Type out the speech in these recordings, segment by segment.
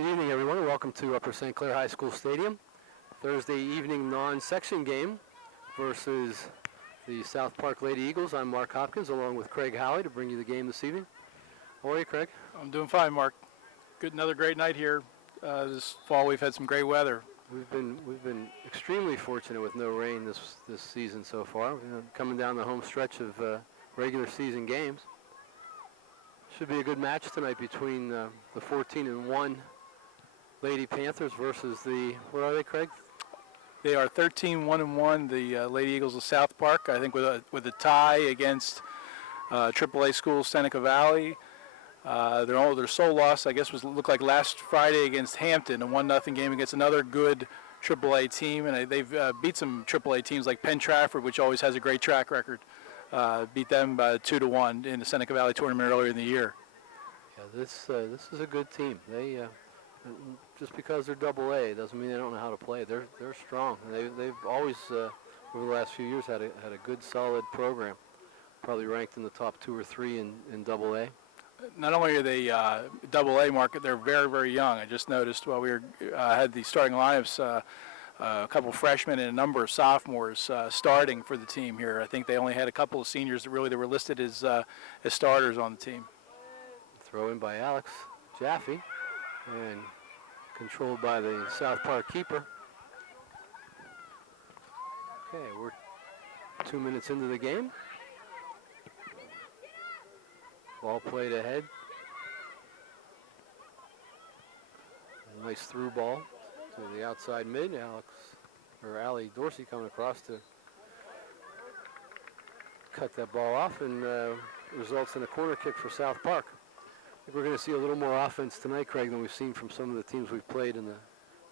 Good evening, everyone. Welcome to Upper St. Clair High School Stadium. Thursday evening non-section game versus the South Park Lady Eagles. I'm Mark Hopkins along with Craig Howley to bring you the game this evening. How are you, Craig? I'm doing fine, Mark. Another great night here. This fall we've had some great weather. We've been extremely fortunate with no rain this season so far. Coming down the home stretch of regular season games. Should be a good match tonight between the 14-1 Lady Panthers versus the, what are they, Craig? They are 13-1-1. The Lady Eagles of South Park. I think with a tie against AAA school Seneca Valley. Their sole loss, I guess, looked like last Friday against Hampton, a 1-0 game against another good AAA team, and they've beat some AAA teams like Penn Trafford, which always has a great track record. Beat them by 2-1 in the Seneca Valley tournament earlier in the year. Yeah, this is a good team. They just because they're AA doesn't mean they don't know how to play. They're strong. They've always over the last few years had a good solid program. Probably ranked in the top 2 or 3 in AA. Not only are they AA market, they're very, very young. I just noticed while we had the starting lineups, a couple freshmen and a number of sophomores starting for the team here. I think they only had a couple of seniors that were listed as starters on the team. Throw in by Alex Jaffe and controlled by the South Park keeper. Okay, we're 2 minutes into the game. Ball played ahead. A nice through ball to the outside mid. Allie Dorsey coming across to cut that ball off, and results in a corner kick for South Park. I think we're going to see a little more offense tonight, Craig, than we've seen from some of the teams we've played in the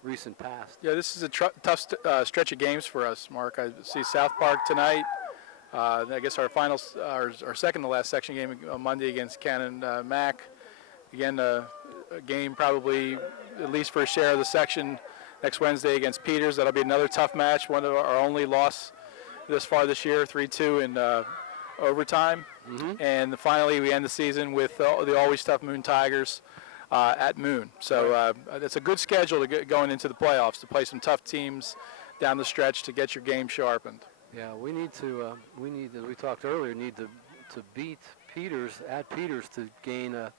recent past. Yeah, this is a tough stretch of games for us, Mark. I see South Park tonight. I guess our second to last section game on Monday against Cannon Mac. Again, a game probably at least for a share of the section next Wednesday against Peters. That'll be another tough match. One of our only loss this far this year, 3-2 in overtime. Mm-hmm. And finally, we end the season with the always tough Moon Tigers at Moon. So it's a good schedule to get going into the playoffs, to play some tough teams down the stretch to get your game sharpened. Yeah, we need, as we talked earlier, to beat Peters at Peters to gain a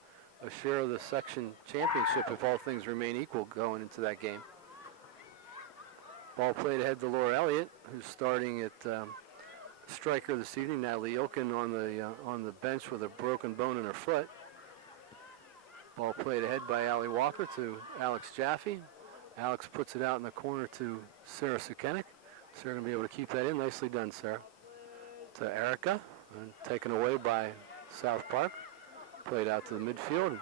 share of the section championship if all things remain equal going into that game. Ball played ahead to Laura Elliott, who's starting at striker this evening. Natalie Ilkin on the bench with a broken bone in her foot. Ball played ahead by Allie Walker to Alex Jaffe. Alex puts it out in the corner to Sarah Sukenik. Sarah going to be able to keep that in. Nicely done, Sarah. To Erica, and taken away by South Park. Played out to the midfield.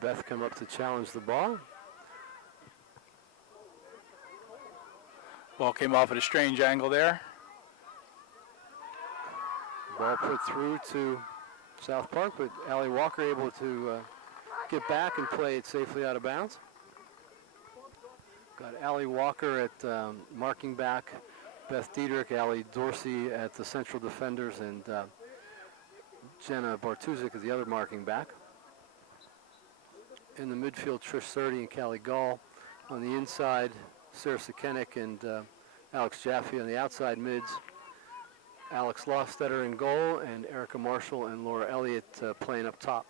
Beth come up to challenge the ball. Ball came off at a strange angle there. Ball put through to South Park, but Allie Walker able to get back and play it safely out of bounds. Got Allie Walker at marking back. Beth Diedrich, Allie Dorsey at the central defenders, and Jenna Bartuzik is the other marking back. In the midfield, Trish Surdy and Callie Gall. On the inside, Sarah Sukenik and Alex Jaffe. On the outside mids, Alex Lostetter in goal, and Erica Marshall and Laura Elliott playing up top.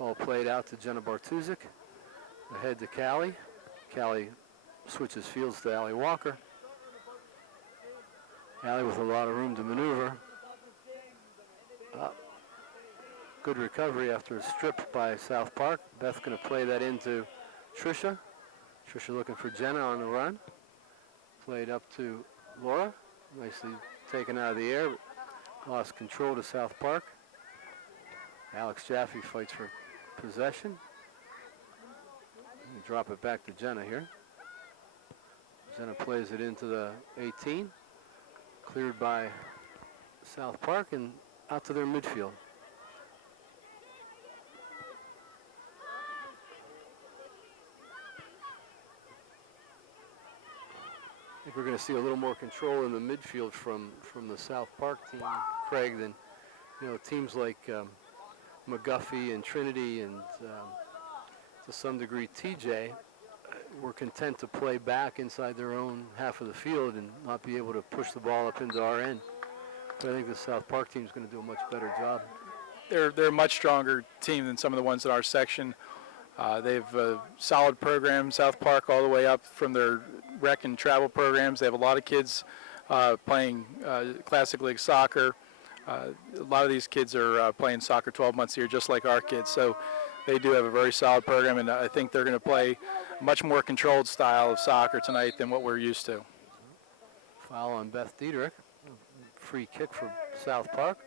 Ball played out to Jenna Bartuzik. Ahead to Callie. Callie switches fields to Allie Walker. Allie with a lot of room to maneuver. Good recovery after a strip by South Park. Beth going to play that into Trisha. Trisha looking for Jenna on the run. Played up to Laura. Nicely taken out of the air, but lost control to South Park. Alex Jaffe fights for possession. Drop it back to Jenna here. Jenna plays it into the 18. Cleared by South Park and out to their midfield. I think we're going to see a little more control in the midfield from the South Park team, Craig, than teams like McGuffey and Trinity and to some degree TJ were content to play back inside their own half of the field and not be able to push the ball up into our end. But I think the South Park team is going to do a much better job. They're a much stronger team than some of the ones in our section. They've a solid program, South Park, all the way up from their rec and travel programs. They have a lot of kids playing Classic League soccer. A lot of these kids are playing soccer 12 months a year, just like our kids. So they do have a very solid program, and I think they're going to play a much more controlled style of soccer tonight than what we're used to. Foul on Beth Diederich. Free kick for South Park.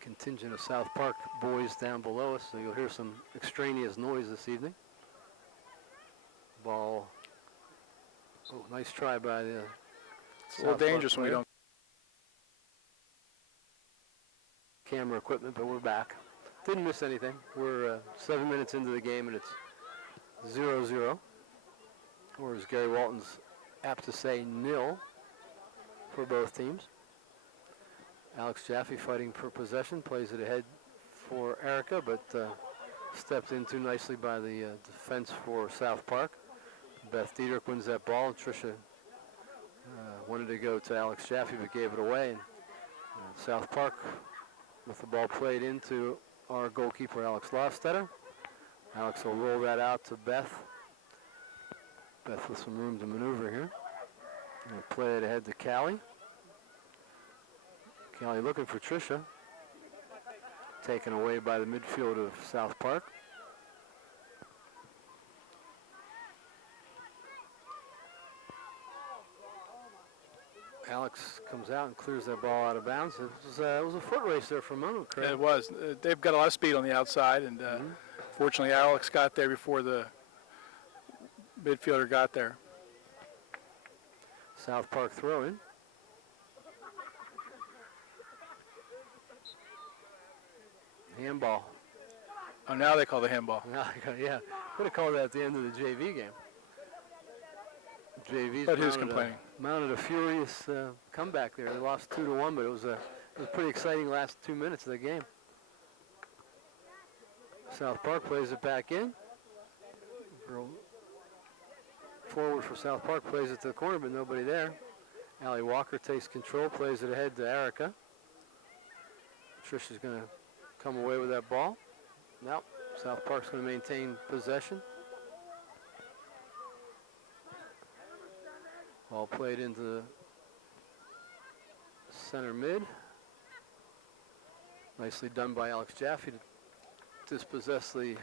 Contingent of South Park boys down below us, so you'll hear some extraneous noise this evening. Ball. Oh, nice try by the It's a little dangerous when we don't. Camera equipment, but we're back. Didn't miss anything. We're 7 minutes into the game, and it's 0-0. Or as Gary Walton's apt to say, nil for both teams. Alex Jaffe fighting for possession, plays it ahead for Erica, but stepped in too nicely by the defense for South Park. Beth Diederich wins that ball. Tricia wanted to go to Alex Jaffe, but gave it away. And South Park with the ball played into our goalkeeper, Alex Lofstetter. Alex will roll that out to Beth. Beth with some room to maneuver here. And play it ahead to Callie. Callie looking for Tricia. Taken away by the midfield of South Park. Alex comes out and clears that ball out of bounds. It was a foot race there for a moment, Craig. Yeah, it was. They've got a lot of speed on the outside, and fortunately Alex got there before the midfielder got there. South Park throw in. Handball. Oh, now they call the handball. Yeah, could have called that at the end of the JV game. JV's But who's complaining? Mounted a furious comeback there. They lost 2-1, but it was a pretty exciting last 2 minutes of the game. South Park plays it back in. Forward for South Park, plays it to the corner, but nobody there. Allie Walker takes control, plays it ahead to Erica. Trisha's going to come away with that ball. Nope. South Park's going to maintain possession. Ball played into the center mid. Nicely done by Alex Jaffe to dispossess the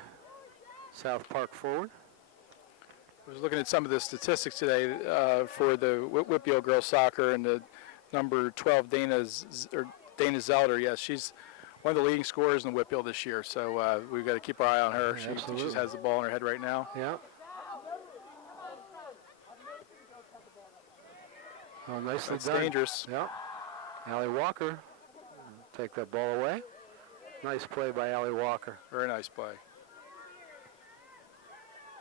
South Park forward. I was looking at some of the statistics today for the Whitfield girls soccer, and the number 12 Dana Zelder. Yes, she's one of the leading scorers in the Whitfield this year. So we've got to keep our eye on her. Yeah, She just has the ball in her head right now. Yeah. Oh, nicely That's done. dangerous. Yeah. Allie Walker take that ball away. Nice play by Allie Walker. Very nice play.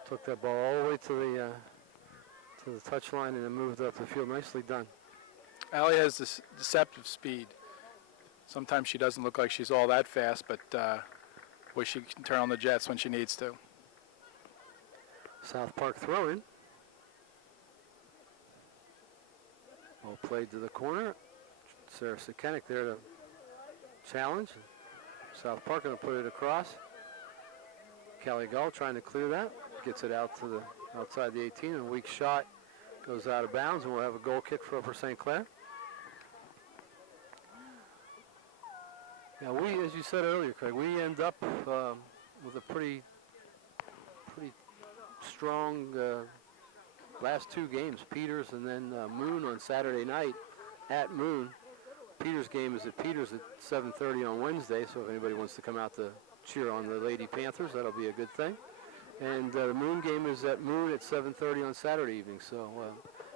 Took that ball all the way to the touchline and then moved up the field. Nicely done. Allie has this deceptive speed. Sometimes she doesn't look like she's all that fast, but boy, she can turn on the jets when she needs to. South Park throw in. Ball played to the corner. Sarah Sikenik there to challenge. South Park going to put it across. Callie Gull trying to clear that. Gets it out to the outside the 18, and a weak shot goes out of bounds, and we'll have a goal kick for St. Clair. Now we, as you said earlier, Craig, we end up with a pretty strong last two games. Peters and then Moon on Saturday night at Moon. Peters game is at Peters at 7:30 on Wednesday, so if anybody wants to come out to cheer on the Lady Panthers, that'll be a good thing. And the Moon game is at Moon at 7:30 on Saturday evening. So,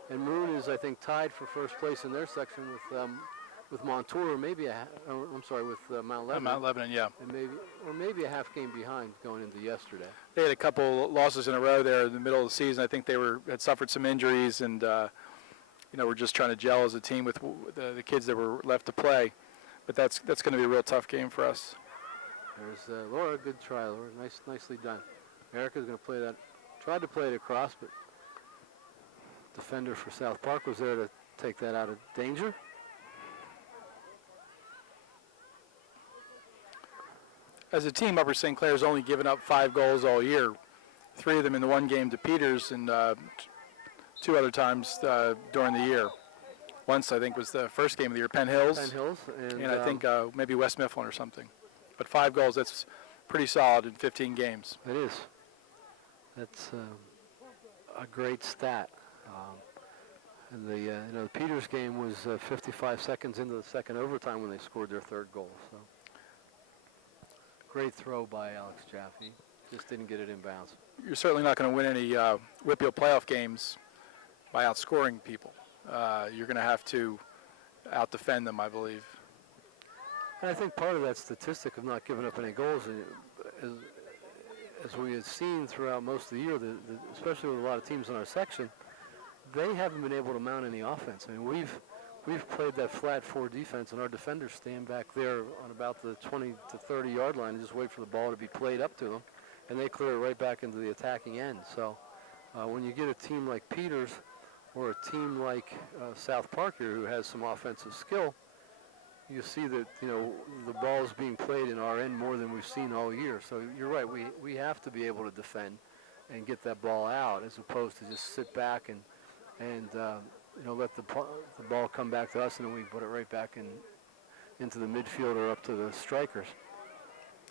and Moon is, I think, tied for first place in their section with with Montour, or maybe I'm sorry, with Mount Lebanon, Mount Lebanon, yeah. and maybe a half game behind going into yesterday. They had a couple losses in a row there in the middle of the season. I think they had suffered some injuries, and we're just trying to gel as a team with the kids that were left to play. But that's going to be a real tough game for us. There's Laura. Good try, Laura. Nicely done. Erica's going to play that. Tried to play it across, but defender for South Park was there to take that out of danger. As a team, Upper St. Clair's only given up 5 goals all year. 3 of them in the one game to Peters, and 2 other times during the year. Once, I think, was the first game of the year, Penn Hills. Penn Hills. And I think maybe West Mifflin or something. But 5 goals, that's pretty solid in 15 games. It is. That's a great stat. And the Peters game was 55 seconds into the second overtime when they scored their 3rd goal. So great throw by Alex Jaffe. Just didn't get it in bounds. You're certainly not going to win any Whitfield playoff games by outscoring people. You're going to have to out-defend them, I believe. And I think part of that statistic of not giving up any goals, as we had seen throughout most of the year, especially with a lot of teams in our section, they haven't been able to mount any offense. I mean, we've played that flat 4 defense, and our defenders stand back there on about the 20 to 30 yard line and just wait for the ball to be played up to them, and they clear it right back into the attacking end. So when you get a team like Peters or a team like South Park here who has some offensive skill, you see that the ball is being played in our end more than we've seen all year. So you're right. We have to be able to defend and get that ball out as opposed to just sit back and let the ball come back to us and then we put it right back into the midfield or up to the strikers.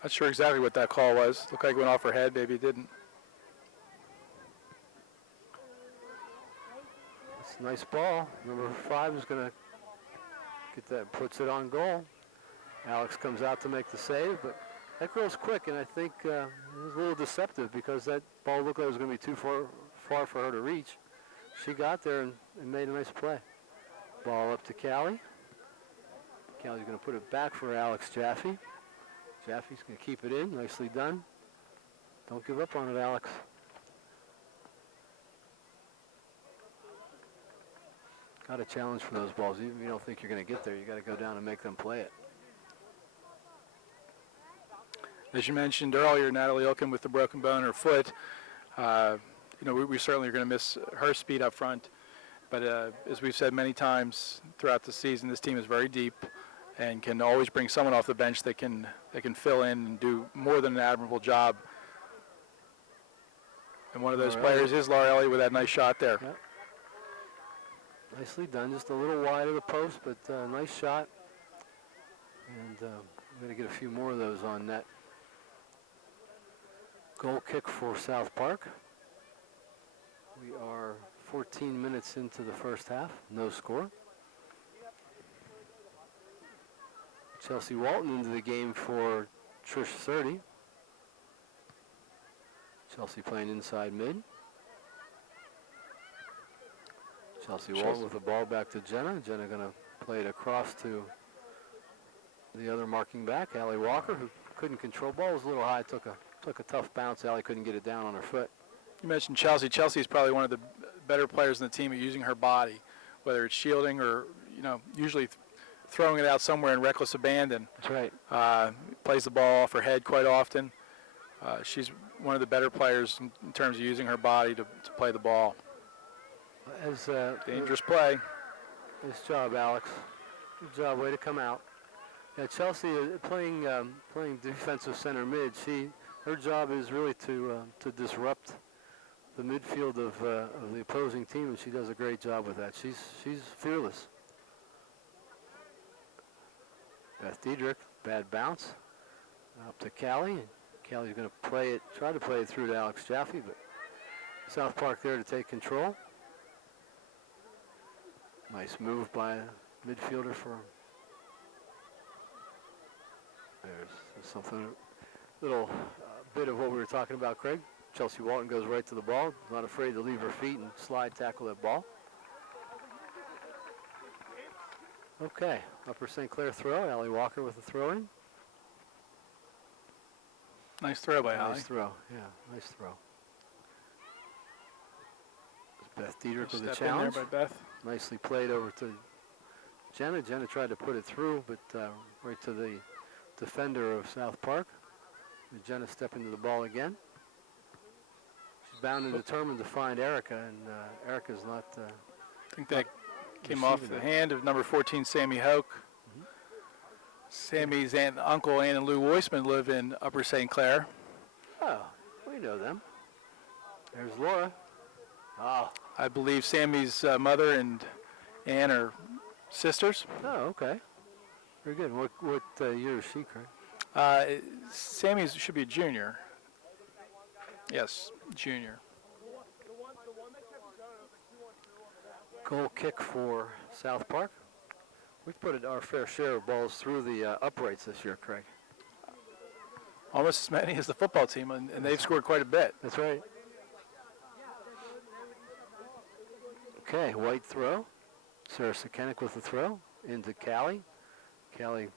Not sure exactly what that call was. Looked like it went off her head. Maybe it didn't. It's a nice ball. Number 5 is going to get that, puts it on goal. Alex comes out to make the save, but that girl's quick, and I think it was a little deceptive because that ball looked like it was going to be too far for her to reach. She got there and made a nice play. Ball up to Callie. Callie's going to put it back for Alex Jaffe. Jaffe's going to keep it in. Nicely done. Don't give up on it, Alex. Got a challenge for those balls. Even if you don't think you're going to get there, you got to go down and make them play it. As you mentioned earlier, Natalie Ilkin with the broken bone in her foot. We certainly are going to miss her speed up front. But as we've said many times throughout the season, this team is very deep and can always bring someone off the bench that can fill in and do more than an admirable job. And one of those players is Laura Elliott with that nice shot there. Yep. Nicely done. Just a little wide of the post, but nice shot. And we're going to get a few more of those on net. Goal kick for South Park. We are 14 minutes into the first half. No score. Chelsea Walton into the game for Trish Surdy. Chelsea playing inside mid. Chelsea Walton with the ball back to Jenna. Jenna going to play it across to the other marking back, Allie Walker, who couldn't control. Ball was a little high, took a tough bounce. Allie couldn't get it down on her foot. You mentioned Chelsea. Chelsea is probably one of the better players in the team at using her body, whether it's shielding or, usually throwing it out somewhere in reckless abandon. That's right. Plays the ball off her head quite often. She's one of the better players in terms of using her body to play the ball. Dangerous play. Nice job, Alex. Good job. Way to come out. Yeah, Chelsea playing defensive center mid. Her job is really to disrupt the midfield of the opposing team, and she does a great job with that. She's fearless. Beth Diedrich, bad bounce. Up to Callie. Callie's going to try to play it through to Alex Jaffe, but South Park there to take control. Nice move by a midfielder for. There's something, little bit of what we were talking about, Craig. Chelsea Walton goes right to the ball, not afraid to leave her feet and slide tackle that ball. Okay, Upper St. Clair throw. Allie Walker with the throw in. Nice throw by Allie. Nice throw. Yeah, nice throw. Beth Diedrich with a Step in there challenge. by Beth. Nicely played over to Jenna. Jenna tried to put it through, but right to the defender of South Park. And Jenna stepping to the ball again. She's bound and determined to find Erica, and Erica's not. I think that came off the hand of number 14, Sammy Hoke. Sammy's uncle, Ann and Lou Weissman, live in Upper St. Clair. Oh, we know them. There's Laura. Oh. I believe Sammy's mother and Ann are sisters. Oh, okay. Very good. What year is she, Craig? Sammy should be a junior. Yes, junior. Goal kick for South Park. We've put our fair share of balls through the uprights this year, Craig. Almost as many as the football team, and they've scored quite a bit. That's right. Okay, White throw. Sarah Sekenick with the throw into Callie. Callie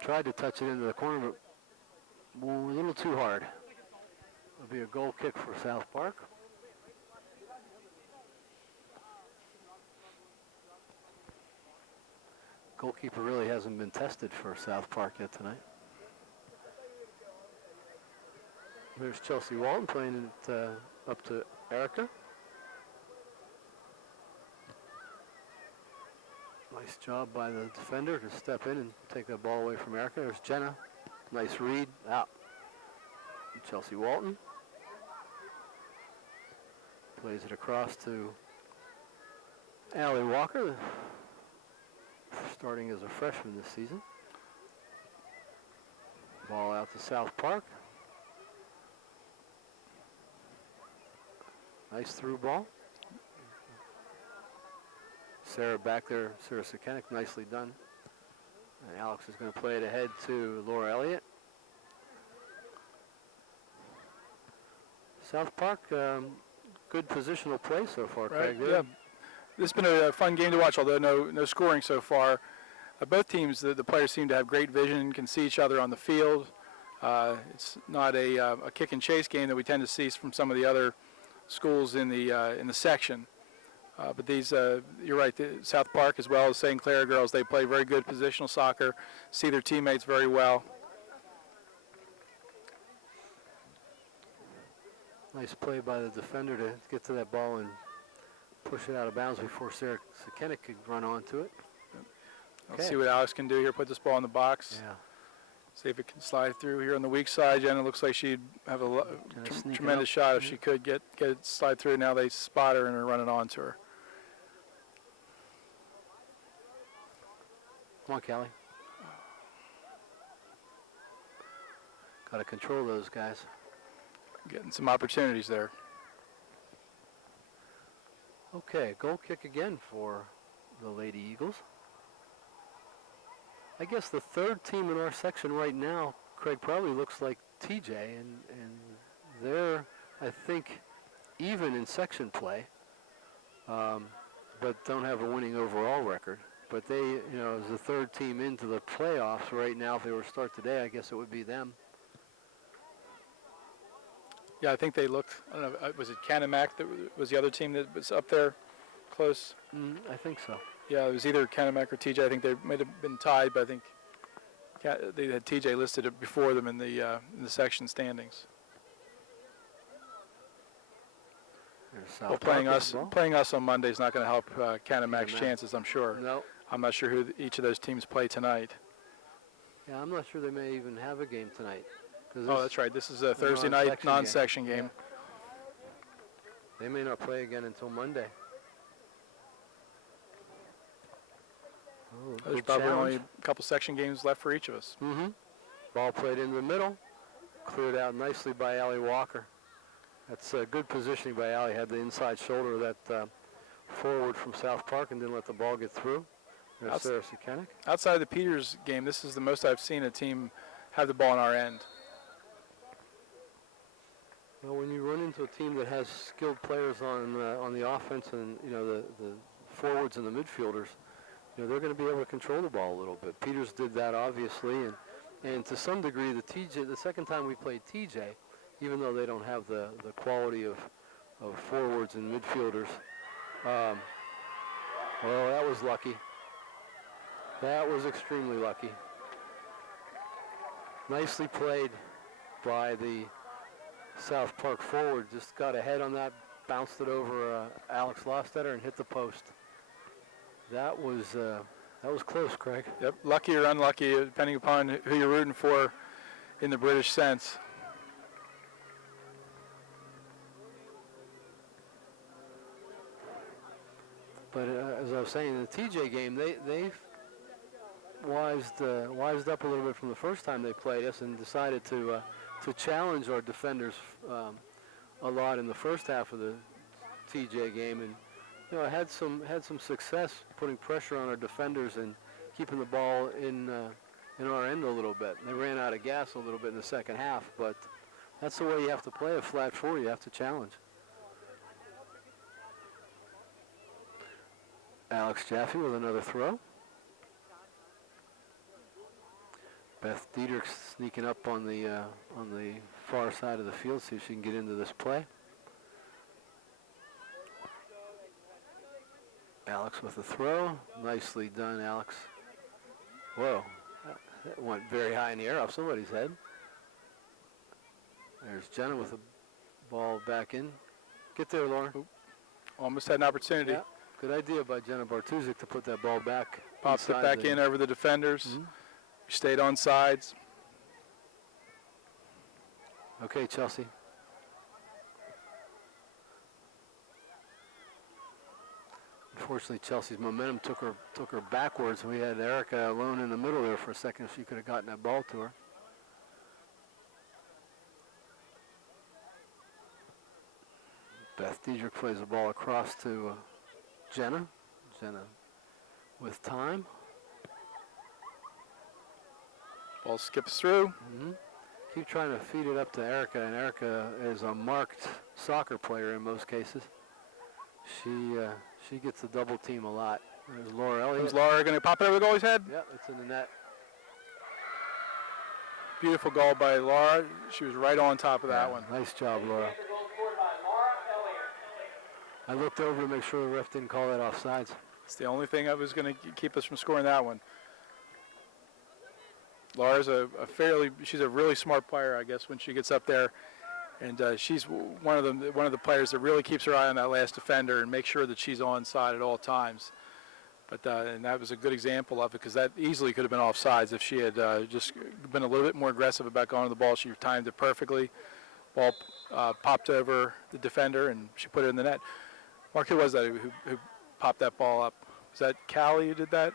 tried to touch it into the corner, but a little too hard. It'll be a goal kick for South Park. Goalkeeper really hasn't been tested for South Park yet tonight. There's Chelsea Walton playing it up to Erica. Nice job by the defender to step in and take that ball away from Erica. There's Jenna. Nice read. Out. Chelsea Walton. Plays it across to Allie Walker, starting as a freshman this season. Ball out to South Park. Nice through ball. Sarah back there, Sarah Sekenick, nicely done. And Alex is going to play it ahead to Laura Elliott. South Park, good positional play so far, Craig. Right, yeah. This has been a fun game to watch, although no scoring so far. Both teams, the players seem to have great vision, can see each other on the field. It's not a kick and chase game that we tend to see from some of the other schools in the section. But these, you're right, South Park as well as St. Clair girls, they play very good positional soccer, see their teammates very well. Nice play by the defender to get to that ball and push it out of bounds before Sarah Sekenick could run onto it. Let's see what Alex can do here, put this ball in the box. Yeah. See if it can slide through here on the weak side. Jenna looks like she'd have a tremendous shot if she could get it slide through. Now they spot her and are running onto her. Come on, Callie. Got to control those guys. Getting some opportunities there. Okay, goal kick again for the Lady Eagles. I guess the third team in our section right now, Craig, probably looks like TJ, and they're, I think, even in section play, but don't have a winning overall record. But they, as the third team into the playoffs right now, if they were to start today, I guess it would be them. Yeah, I think they looked, I don't know, was it Canamac that was the other team that was up there close? I think so. Yeah, it was either Canamac or TJ. I think they might have been tied, but I think they had TJ listed before them in the section standings. Well, playing us on Monday is not going to help Canamac's chances, I'm sure. No. I'm not sure who each of those teams play tonight. Yeah, I'm not sure they may even have a game tonight. Oh, that's right. This is a Thursday night non-section game. Yeah. They may not play again until Monday. Oh, there's probably only a couple section games left for each of us. Mm-hmm. Ball played in the middle. Cleared out nicely by Allie Walker. That's good positioning by Allie. Had the inside shoulder of that forward from South Park and didn't let the ball get through. There's Sarah Sekenick. Outside of the Peters game, this is the most I've seen a team have the ball on our end. Well, when you run into a team that has skilled players on the offense and the forwards and the midfielders, they're going to be able to control the ball a little bit. Peters did that obviously, and to some degree the second time we played TJ, even though they don't have the quality of forwards and midfielders, well, that was lucky. That was extremely lucky. Nicely played by the South Park forward. Just got ahead on that, bounced it over Alex Lostetter and hit the post. That was close, Craig. Yep, lucky or unlucky, depending upon who you're rooting for in the British sense. But as I was saying, in the TJ game, they wised up a little bit from the first time they played us and decided to challenge our defenders a lot in the first half of the TJ game, and had some success putting pressure on our defenders and keeping the ball in our end a little bit. They ran out of gas a little bit in the second half, but that's the way you have to play a flat four. You have to challenge. Alex Jaffe with another throw. Beth Dietrich sneaking up on the far side of the field, see if she can get into this play. Alex with a throw. Nicely done, Alex. Whoa, that went very high in the air off somebody's head. There's Jenna with the ball back in. Get there, Lauren. Oop. Almost had an opportunity. Yeah, good idea by Jenna Bartuzik to put that ball back. Pops it back in over the defenders. Mm-hmm. Stayed on sides. Okay, Chelsea. Unfortunately, Chelsea's momentum took her backwards. We had Erica alone in the middle there for a second. She could have gotten that ball to her. Beth Diedrich plays the ball across to Jenna. Jenna with time. Ball skips through. Mm-hmm. Keep trying to feed it up to Erica, and Erica is a marked soccer player in most cases. She gets the double team a lot. There's Laura Elliott. Is Laura going to pop it over the goalie's head? Yeah, it's in the net. Beautiful goal by Laura. She was right on top of that one. Nice job, Laura. I looked over to make sure the ref didn't call that offsides. It's the only thing that was going to keep us from scoring that one. Laura's she's a really smart player, I guess, when she gets up there. And she's one of the players that really keeps her eye on that last defender and makes sure that she's onside at all times. But and that was a good example of it, because that easily could have been offsides if she had just been a little bit more aggressive about going to the ball. She timed it perfectly. Ball popped over the defender, and she put it in the net. Mark, who was that who popped that ball up? Was that Callie who did that?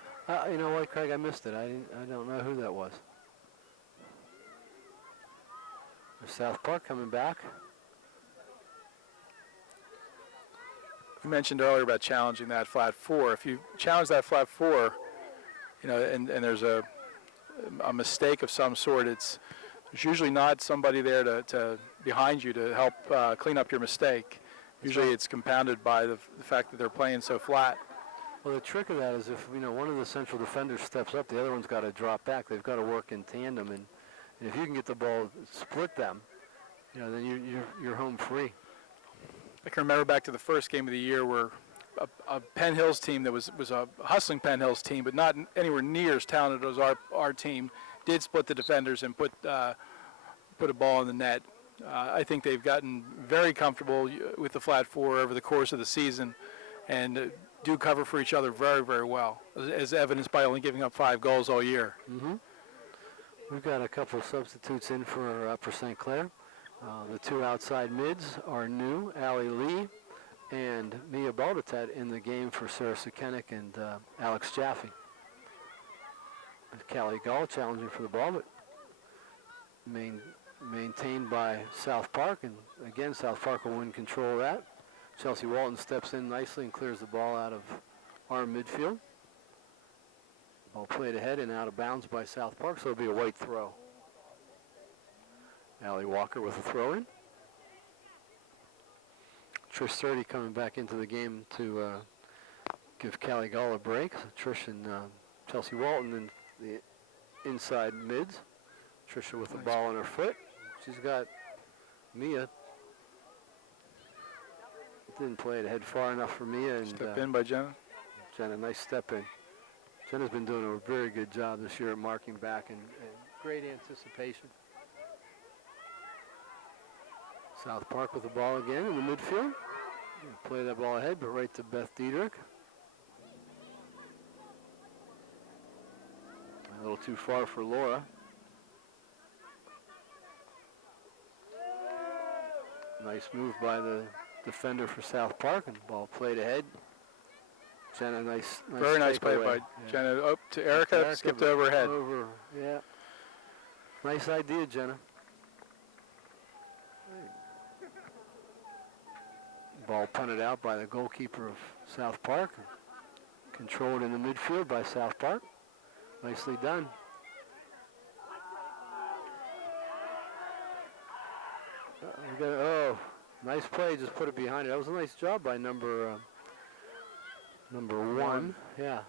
You know what, Craig? I missed it. I don't know who that was. South Park coming back. We mentioned earlier about challenging that flat four. If you challenge that flat four, and there's a mistake of some sort, there's usually not somebody there to behind you to help clean up your mistake. Usually it's compounded by the fact that they're playing so flat. Well, the trick of that is if one of the central defenders steps up, the other one's got to drop back. They've got to work in tandem, and if you can get the ball, split them, then you're home free. I can remember back to the first game of the year where a Penn Hills team that was a hustling Penn Hills team, but not anywhere near as talented as our team, did split the defenders and put a ball in the net. I think they've gotten very comfortable with the flat four over the course of the season, and do cover for each other very, very well, as evidenced by only giving up 5 goals all year. Mm-hmm. We've got a couple of substitutes in for St. Clair. The 2 outside mids are new, Allie Lee and Mia Baldatet in the game for Sarah Sukenik and Alex Jaffe. Callie Gall challenging for the ball, but maintained by South Park, and again South Park will win control of that. Chelsea Walton steps in nicely and clears the ball out of our midfield. Ball played ahead and out of bounds by South Park, so it'll be a white throw. Allie Walker with a throw in. Trish Sturdy coming back into the game to give Callie Gall a break. So Trish and Chelsea Walton in the inside mids. Trisha with the ball on her foot. She's got Mia. Didn't play it ahead far enough for Mia. And Step in by Jenna. Jenna, nice step in. Jenna's been doing a very good job this year at marking back and great anticipation. South Park with the ball again in the midfield. Play that ball ahead, but right to Beth Diedrich. A little too far for Laura. Nice move by the defender for South Park, and ball played ahead. Jenna, nice Very nice play takeaway. by Jenna. Up to Erica, skipped overhead. Over, yeah. Nice idea, Jenna. Ball punted out by the goalkeeper of South Park. Controlled in the midfield by South Park. Nicely done. Nice play. Just put it behind it. That was a nice job by number one. Yeah,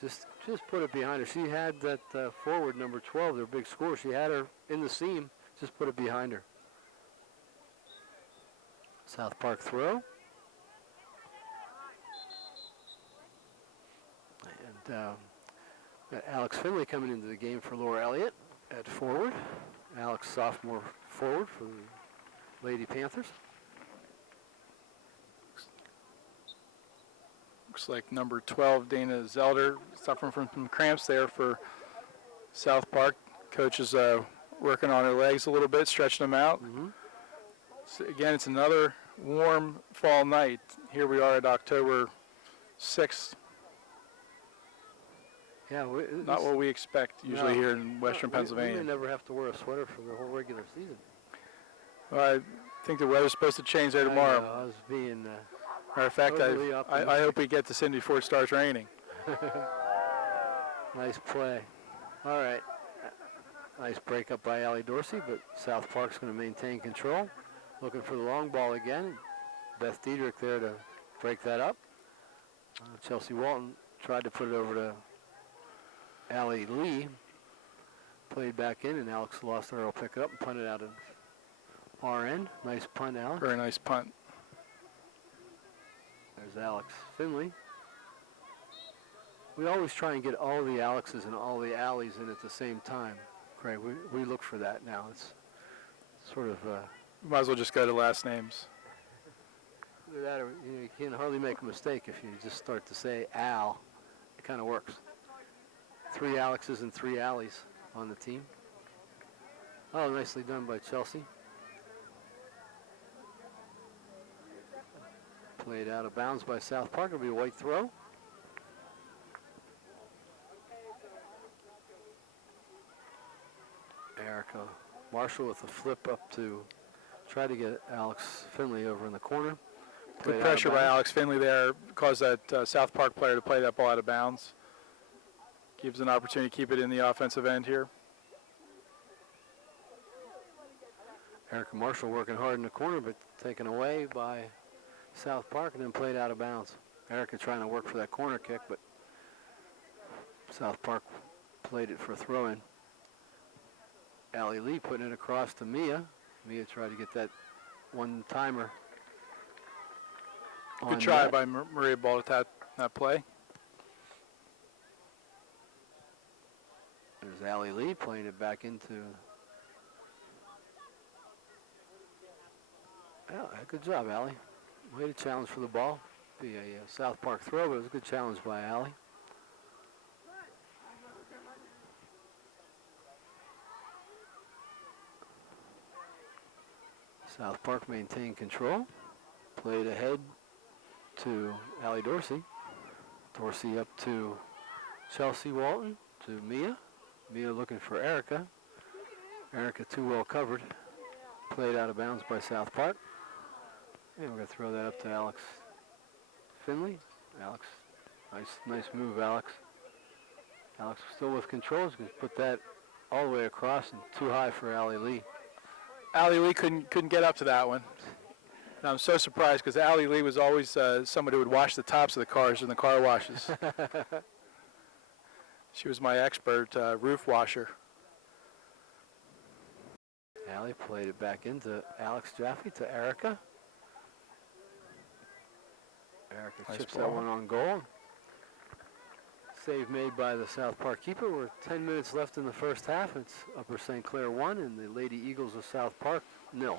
just put it behind her. She had that forward, number 12, their big scorer. She had her in the seam. Just put it behind her. South Park throw. And got Alex Finley coming into the game for Laura Elliott at forward. Alex, sophomore forward for the Lady Panthers. Looks like number 12, Dana Zelder, suffering from some cramps there for South Park. Coach is working on her legs a little bit, stretching them out. Mm-hmm. So again, it's another warm fall night. Here we are at October 6th. Yeah, Not what we expect usually here in Western Pennsylvania. We may never have to wear a sweater for the whole regular season. Well, I think the weather's supposed to change there tomorrow. I know, I was being... Matter of fact, overly I hope we get this in before it starts raining. Nice play. All right. Nice break up by Allie Dorsey, but South Park's going to maintain control. Looking for the long ball again. Beth Diedrich there to break that up. Chelsea Walton tried to put it over to Allie Lee. Played back in, and Alex lost her. Will pick it up and punt it out of our end. Nice punt, Alex. Very nice punt. There's Alex Finley. We always try and get all the Alexes and all the Allies in at the same time. Craig, we look for that now. It's sort of... Might as well just go to last names. either that or, you can't hardly make a mistake if you just start to say Al. It kind of works. 3 Alexes and 3 Allies on the team. Oh, nicely done by Chelsea. Played out of bounds by South Park. It'll be a white throw. Erica Marshall with a flip up to try to get Alex Finley over in the corner. Good pressure by Alex Finley there. Caused that South Park player to play that ball out of bounds. Gives an opportunity to keep it in the offensive end here. Erica Marshall working hard in the corner, but taken away by South Park and then played out of bounds. Erica trying to work for that corner kick, but South Park played it for a throw-in. Allie Lee putting it across to Mia. Mia tried to get that one-timer. Good try by Maria Baldat that play. There's Allie Lee playing it back into... Yeah, good job, Allie. Way to challenge for the ball. Be a South Park throw, but it was a good challenge by Allie. South Park maintained control. Played ahead to Allie Dorsey. Dorsey up to Chelsea Walton, to Mia. Mia looking for Erica. Erica too well covered. Played out of bounds by South Park. And we're going to throw that up to Alex Finley. Alex, nice move, Alex. Alex still with control. He's going to put that all the way across and too high for Allie Lee. Allie Lee couldn't get up to that one. And I'm so surprised because Allie Lee was always somebody who would wash the tops of the cars in the car washes. She was my expert roof washer. Allie played it back into Alex Jaffe to Erica. Erica Nice chips ball. that one on goal. Save made by the South Park keeper. We're 10 minutes left in the first half. It's Upper St. Clair 1 and the Lady Eagles of South Park 0.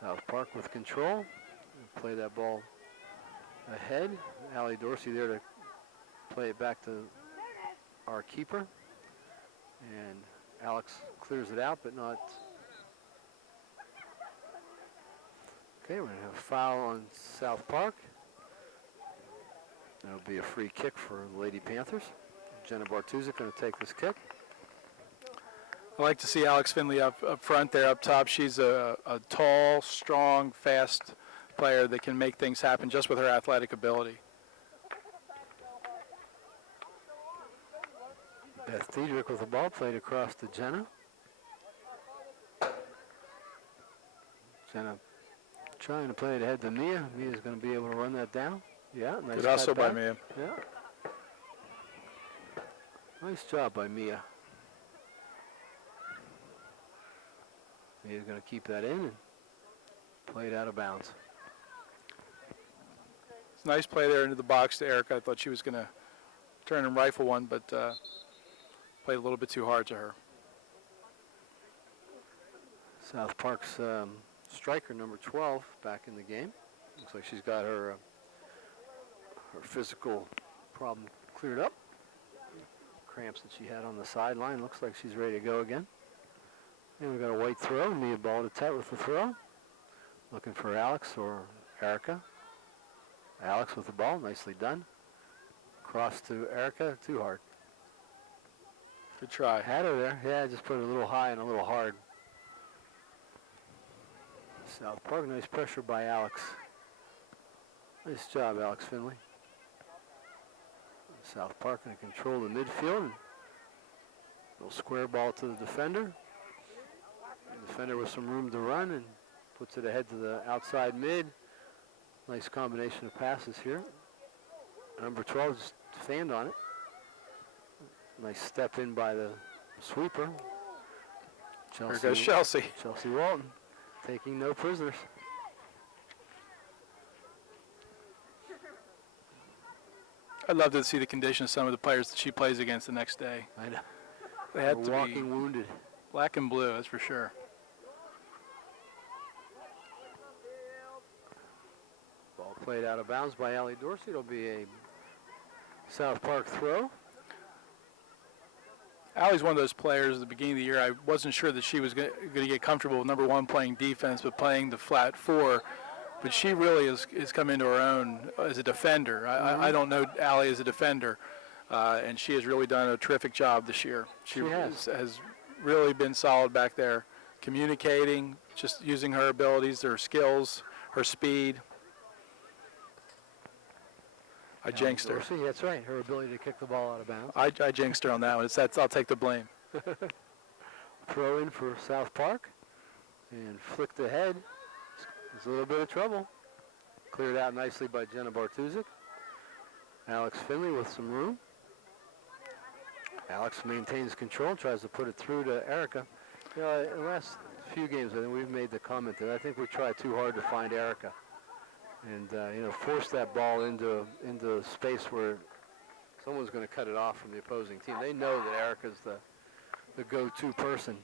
South Park with control. Play that ball ahead. Allie Dorsey there to play it back to our keeper. And Alex clears it out, but not. Okay, we're going to have a foul on South Park. That'll be a free kick for the Lady Panthers. Jenna Bartuzik going to take this kick. I like to see Alex Finley up front there, up top. She's a tall, strong, fast player that can make things happen just with her athletic ability. Beth Diedrich with the ball played across to Jenna. Jenna trying to play it ahead to Mia. Mia's going to be able to run that down. Yeah, nice Good hustle by cutback. Mia. Yeah. Nice job by Mia. Mia's going to keep that in and play it out of bounds. It's a nice play there into the box to Erica. I thought she was going to turn and rifle one, but played a little bit too hard to her. South Park's striker, number 12, back in the game. Looks like she's got her physical problem cleared up. Cramps that she had on the sideline. Looks like she's ready to go again. And we've got a white throw. Mia ball to Tet with the throw. Looking for Alex or Erica. Alex with the ball. Nicely done. Cross to Erica. Too hard. Good try. Had her there. Yeah, just put it a little high and a little hard. South Park, nice pressure by Alex. Nice job, Alex Finley. South Park going to control the midfield. Little square ball to the defender. The defender with some room to run and puts it ahead to the outside mid. Nice combination of passes here. Number 12 just fanned on it. Nice step in by the sweeper. Here goes Chelsea. Chelsea Walton taking no prisoners. I'd love to see the condition of some of the players that she plays against the next day. I know. They have to walking be wounded. black and blue, that's for sure. Ball played out of bounds by Allie Dorsey. It'll be a South Park throw. Allie's one of those players at the beginning of the year, I wasn't sure that she was going to get comfortable with number one playing defense, but playing the flat four. But she really has come into her own as a defender. I don't know Allie as a defender, and she has really done a terrific job this year. She has really been solid back there, communicating, just using her abilities, her skills, her speed. I jinxed her. Dorsey, that's right. Her ability to kick the ball out of bounds. I jinxed her on that one. I'll take the blame. Throw in for South Park. And flicked ahead. There's a little bit of trouble. Cleared out nicely by Jenna Bartuzik. Alex Finley with some room. Alex maintains control, tries to put it through to Erica. You know, in the last few games, I think we've made the comment that I think we try too hard to find Erica. And, force that ball into space where someone's going to cut it off from the opposing team. They know that Erica's the go-to person.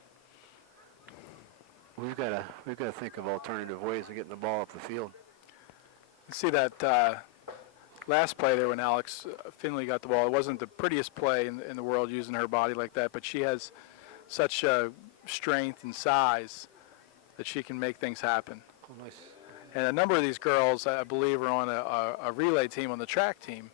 We've got to think of alternative ways of getting the ball up the field. You see that last play there when Alex Finley got the ball. It wasn't the prettiest play in the world using her body like that, but she has such strength and size that she can make things happen. Oh, nice. And a number of these girls, I believe, are on a relay team on the track team.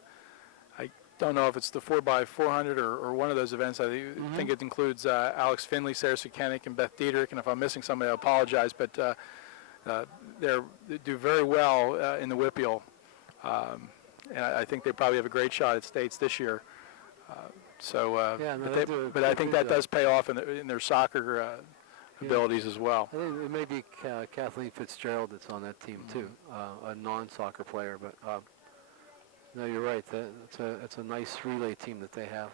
I don't know if it's the 4x400 or one of those events. I think it includes Alex Finley, Sarah Sukenik, and Beth Diedrich. And if I'm missing somebody, I apologize. But they do very well in the Whippeal. And I think they probably have a great shot at states this year. But I think that does pay off in their soccer abilities as well. I think it may be Kathleen Fitzgerald that's on that team too, a non-soccer player. But no, you're right. It's a nice relay team that they have.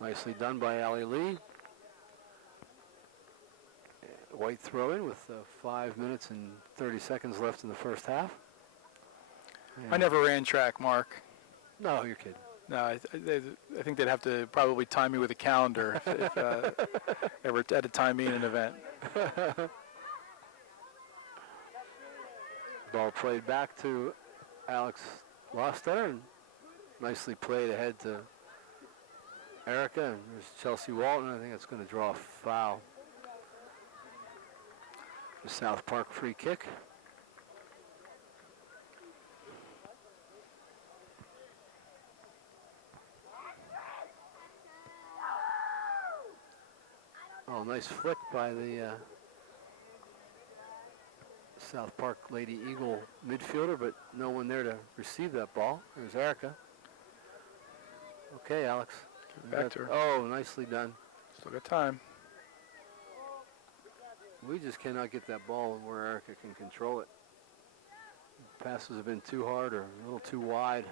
Nicely done by Allie Lee. White throw in with 5 minutes and 30 seconds left in the first half. I never ran track, Mark. No, you're kidding. No, I think they'd have to probably time me with a calendar if ever at a time me in an event. Ball played back to Alex Lostetter, and nicely played ahead to Erica, and there's Chelsea Walton. I think that's going to draw a foul. The South Park free kick. Oh, nice flick by the South Park Lady Eagle midfielder, but no one there to receive that ball. There's Erica. Okay, Alex. Back to her. Oh, nicely done. Still got time. We just cannot get that ball where Erica can control it. Passes have been too hard or a little too wide.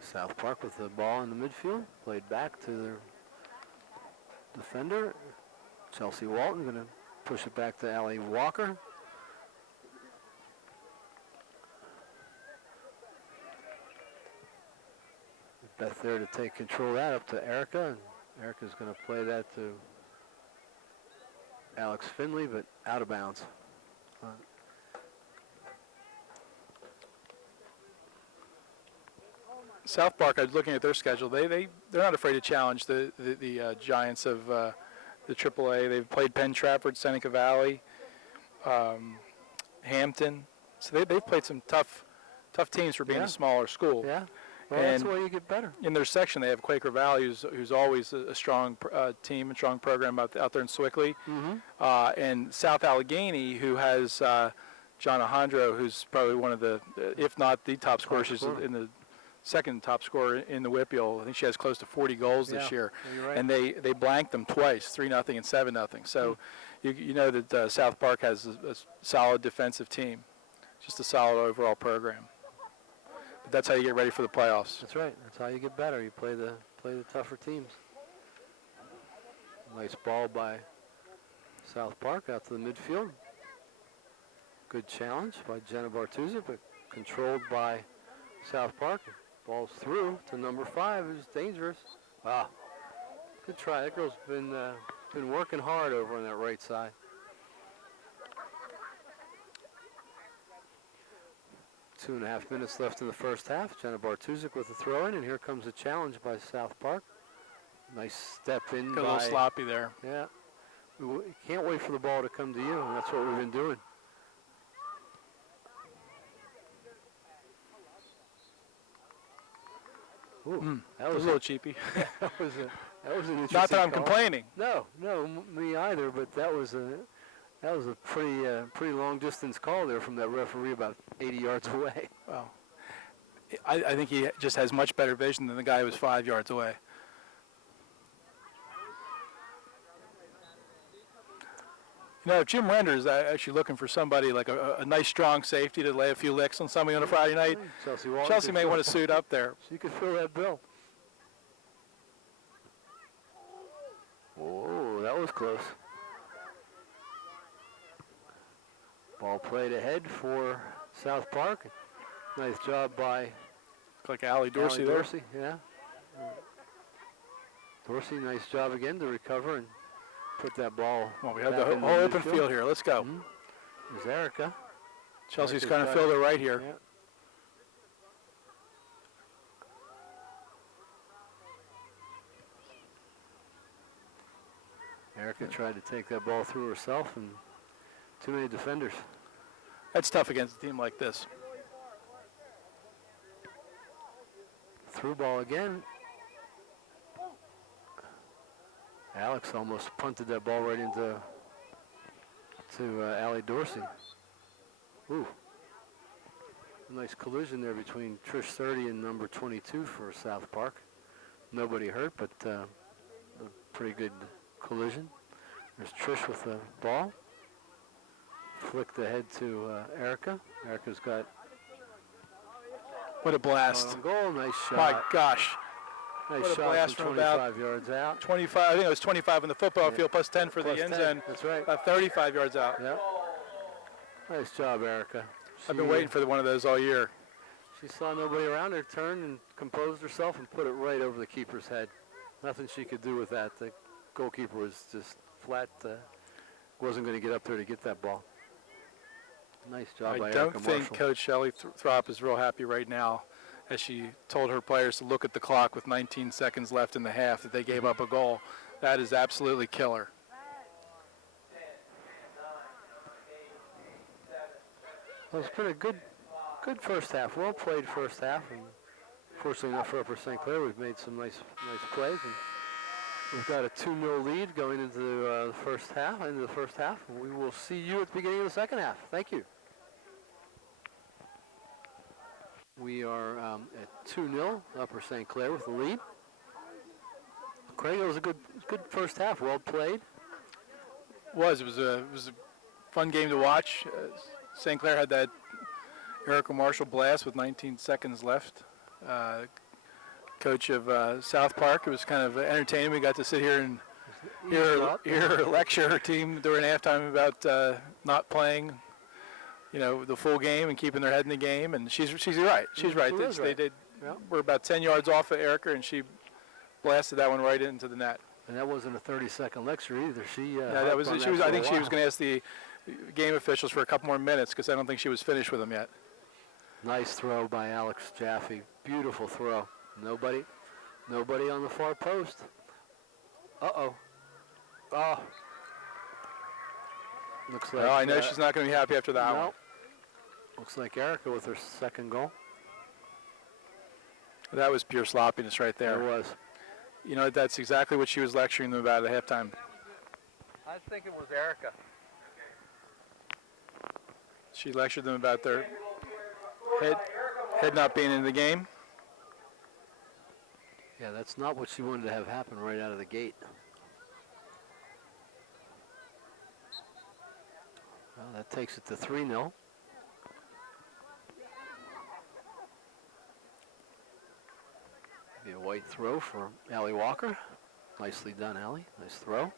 South Park with the ball in the midfield, played back to their defender. Chelsea Walton going to push it back to Allie Walker. Beth there to take control of that up to Erica, and Erica's going to play that to Alex Finley, but out of bounds. South Park, I was looking at their schedule. They're not afraid to challenge the giants of the AAA. They've played Penn Trafford, Seneca Valley, Hampton. So they've played some tough teams for being a smaller school. Yeah, well, that's why you get better. In their section, they have Quaker Valley, who's always a strong team, a strong program out there in Swickley, and South Allegheny, who has John Alejandro, who's probably one of the, if not the top scorer. She's in the second top scorer in the Whippeal. I think she has close to 40 goals this year. You're right. And they blanked them twice, 3-0 and 7-0. So you know that South Park has a solid defensive team, just a solid overall program. But that's how you get ready for the playoffs. That's right. That's how you get better. You play the tougher teams. Nice ball by South Park out to the midfield. Good challenge by Jenna Bartuzzi, but controlled by South Park. Ball's through to number 5, who's dangerous. Wow. Good try. That girl's been working hard over on that right side. Two and a half minutes left in the first half. Jenna Bartuzik with a throw in, and here comes a challenge by South Park. Nice step in. Got a little sloppy there. Yeah. We can't wait for the ball to come to you, and that's what we've been doing. Ooh, That was a little cheapy. that was an interesting Not that I'm call. complaining. No, me either. But that was a pretty long distance call there from that referee, about 80 yards away. Well, I think he just has much better vision than the guy who was 5 yards away. You know, Jim Render is actually looking for somebody like a nice, strong safety to lay a few licks on somebody on a Friday night. Chelsea may want to suit up there. She could fill that bill. Whoa, that was close. Ball played ahead for South Park. Nice job by Look like Allie Dorsey Allie there. Dorsey, yeah. Dorsey, nice job again to recover and put that ball. Well, we have back the in whole open midfield. field here. Let's go. There's Erica. Chelsea's Erica's kind of got filled it right here. Yeah. Erica tried to take that ball through herself, and too many defenders. That's tough against a team like this. Through ball again. Alex almost punted that ball right into Allie Dorsey. Ooh. Nice collision there between Trish 30 and number 22 for South Park. Nobody hurt, but a pretty good collision. There's Trish with the ball. Flicked ahead to Erica. Erica's got What a blast. goal. Nice shot. My gosh. Nice what a shot blast from from 25 about yards out. 25, I think it was 25 in the football Yeah. field, plus 10 for Plus the end 10, zone. that's right. About 35 yards out. Yep. Nice job, Erica. I've been waiting for one of those all year. She saw nobody around her, turned and composed herself and put it right over the keeper's head. Nothing she could do with that. The goalkeeper was just flat, wasn't going to get up there to get that ball. Nice job by I Erica don't think Marshall. Coach Shelley Throp is real happy right now as she told her players to look at the clock with 19 seconds left in the half that they gave up a goal. That is absolutely killer. Well, it's been a good first half. Well played first half. And fortunately enough for Upper St. Clair, we've made some nice plays. And we've got a 2-0 lead going into the first half. We will see you at the beginning of the second half. Thank you. We are at 2-0, Upper St. Clair with the lead. Craig, it was a good first half. Well played. It was a fun game to watch. St. Clair had that Erica Marshall blast with 19 seconds left. Coach of South Park, it was kind of entertaining. We got to sit here and hear her lecture her team during halftime about not playing, the full game and keeping their head in the game. And she's right. She's right. They did. Yeah. We're about 10 yards off of Erica, and she blasted that one right into the net. And that wasn't a 30-second lecture either. That was. I think she was going to ask the game officials for a couple more minutes because I don't think she was finished with them yet. Nice throw by Alex Jaffe. Beautiful throw. Nobody on the far post. Uh-oh. Oh. Looks like. Well, I know she's not going to be happy after that one. Looks like Erica with her second goal. That was pure sloppiness right there. There was. That's exactly what she was lecturing them about at halftime. I think it was Erica. She lectured them about their head not being in the game. Yeah, that's not what she wanted to have happen right out of the gate. Well, that takes it to 3-0. Be a white throw for Allie Walker. Nicely done, Allie. Nice throw.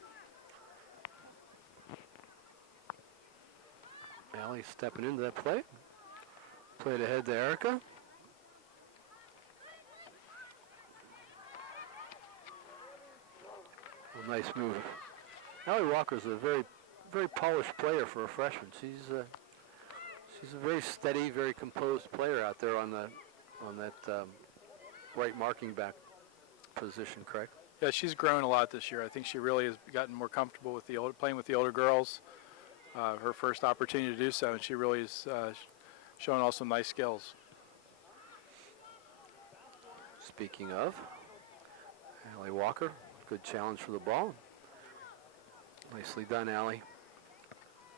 Allie stepping into that play. Played ahead to Erica. A nice move. Allie Walker's a very, very polished player for a freshman. She's a very steady, very composed player out there on that right marking back position, correct? Yeah, she's grown a lot this year. I think she really has gotten more comfortable with playing with the older girls. Her first opportunity to do so, and she really is showing all some nice skills. Speaking of, Allie Walker, good challenge for the ball. Nicely done, Allie.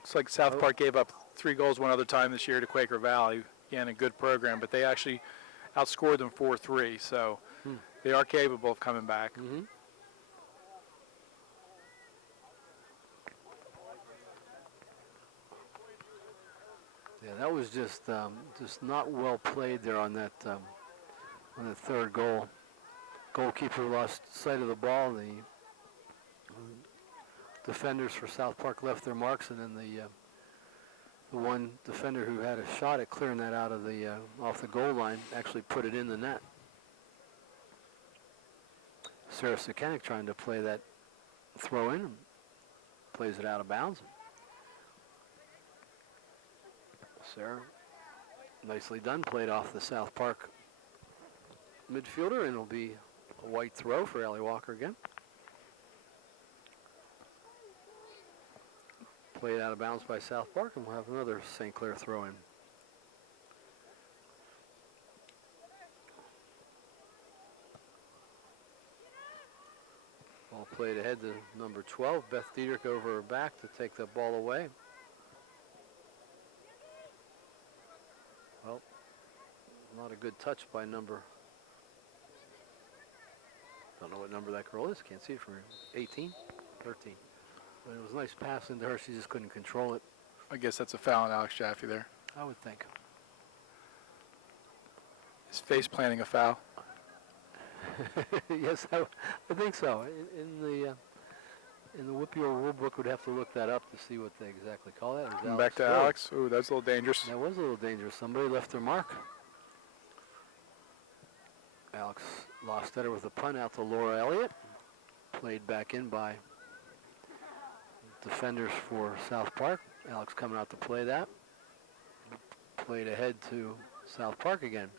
Looks like South Park gave up 3 goals one other time this year to Quaker Valley. Again, a good program, but they actually outscored them 4-3, so they are capable of coming back. Mm-hmm. Yeah, that was just not well played there on that third goal. Goalkeeper lost sight of the ball. The defenders for South Park left their marks, and then the one defender who had a shot at clearing that out of the off the goal line actually put it in the net. Sarah Sakanik trying to play that throw in, and plays it out of bounds. Sarah, nicely done, played off the South Park midfielder, and it'll be a white throw for Allie Walker again. Played out of bounds by South Park, and we'll have another St. Clair throw in. Ball played ahead to number 12, Beth Diedrich, over her back to take the ball away. Well, not a good touch by number. Don't know what number that girl is. Can't see it from here. 18, 13. But it was a nice pass into her. She just couldn't control it. I guess that's a foul on Alex Jaffe there. I would think. His face planting a foul. Yes, I think so. In the WPO rule book, would have to look that up to see what they exactly call that. Coming back to Alex. Ooh, that's a little dangerous. That was a little dangerous. Somebody left their mark. Alex Lostetter with a punt out to Laura Elliott. Played back in by defenders for South Park. Alex coming out to play that. Played ahead to South Park again.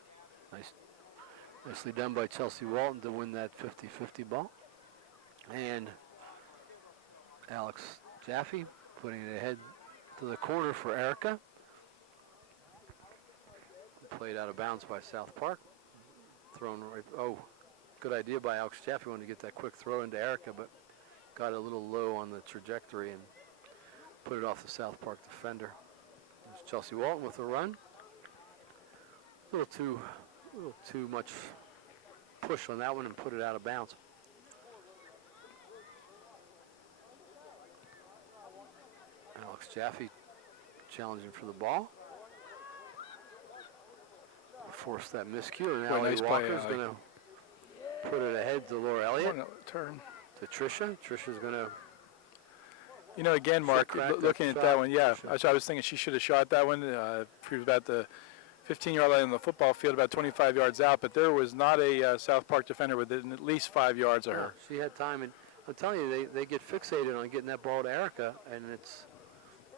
Nicely done by Chelsea Walton to win that 50-50 ball. And Alex Jaffe putting it ahead to the corner for Erica. Played out of bounds by South Park. Thrown right, oh, good idea by Alex Jaffe. Wanted to get that quick throw into Erica, but got a little low on the trajectory and put it off the South Park defender. There's Chelsea Walton with a run. A little too much push on that one and put it out of bounds. Alex Jaffe challenging for the ball. Force that miscue, and now nice Walker's play, going to put it ahead to Laura Elliott. Turn. To Tricia. Tricia's going to... You know, again, Mark, looking at that one, yeah, I was thinking she should have shot that one. She was about the 15-yard line on the football field, about 25 yards out, but there was not a South Park defender within at least 5 yards of her. She had time, and I'm telling you, they get fixated on getting that ball to Erica, and it's,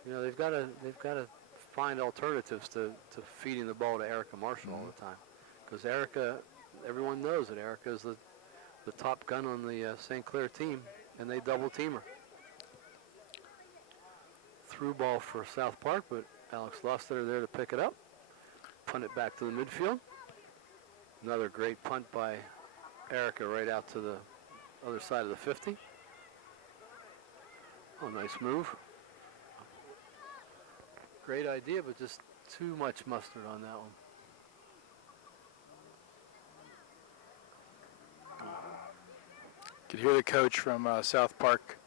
you know, they've got to find alternatives to feeding the ball to Erica Marshall all the time, because Erica, everyone knows that Erica is the top gun on the St. Clair team, and they double team her. Through ball for South Park, but Alex Lostetter there to pick it up. Punt it back to the midfield. Another great punt by Erica right out to the other side of the 50. Oh, nice move. Great idea, but just too much mustard on that one. Could hear the coach from South Park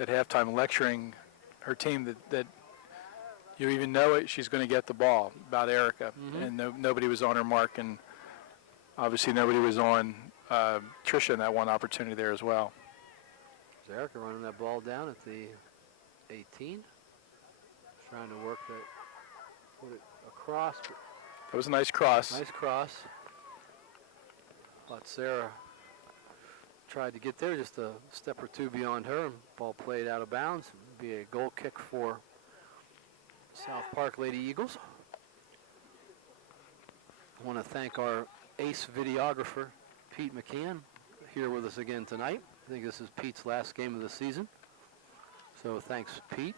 at halftime lecturing her team that you even know it, she's going to get the ball, about Erica. And nobody was on her mark, and obviously nobody was on Tricia in that one opportunity there as well. There's Erica running that ball down at the 18. Trying to work that, put it across. That was a nice cross. Nice cross. But Sarah tried to get there, just a step or two beyond her, and ball played out of bounds. It'd be a goal kick for South Park Lady Eagles. I want to thank our ace videographer, Pete McCann, here with us again tonight. I think this is Pete's last game of the season. So thanks, Pete.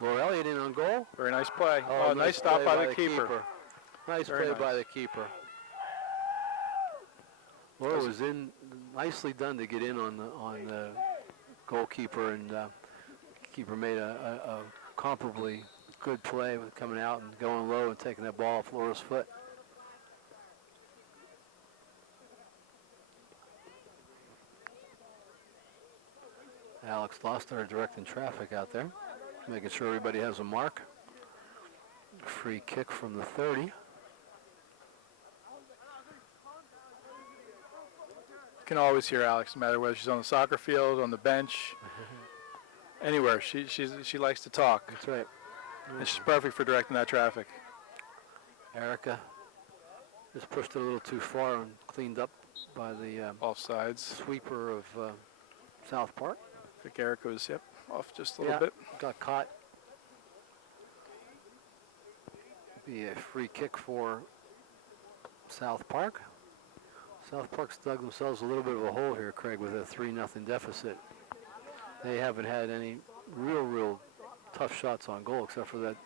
Laura Elliott in on goal. Very nice play. Oh, nice stop by the keeper. Nice play by the keeper. Laura was in, nicely done to get in on the goalkeeper, and keeper made a comparably good play with coming out and going low and taking that ball off Laura's foot. Alex Lostetter directing traffic out there, making sure everybody has a mark. Free kick from the 30. You can always hear Alex, no matter whether she's on the soccer field, on the bench, anywhere. She likes to talk. That's right. And she's perfect for directing that traffic. Erica just pushed it a little too far and cleaned up by the Offsides. sweeper of South Park. I think Erica was, off just a little bit. Got caught. Be a free kick for South Park. South Park's dug themselves a little bit of a hole here, Craig, with a 3-0 deficit. They haven't had any real tough shots on goal, except for that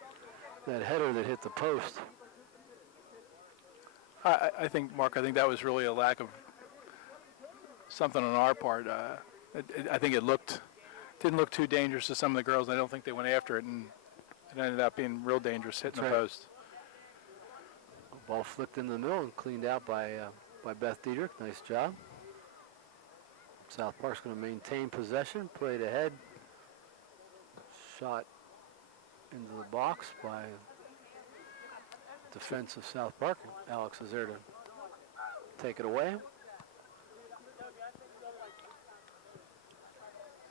header that hit the post. I think, Mark, that was really a lack of something on our part. I think didn't look too dangerous to some of the girls. I don't think they went after it, and it ended up being real dangerous hitting That's the right. post. Ball flicked in the middle and cleaned out by Beth Diedrich. Nice job. South Park's going to maintain possession. Played ahead. Shot into the box by defense of South Park. Alex is there to take it away.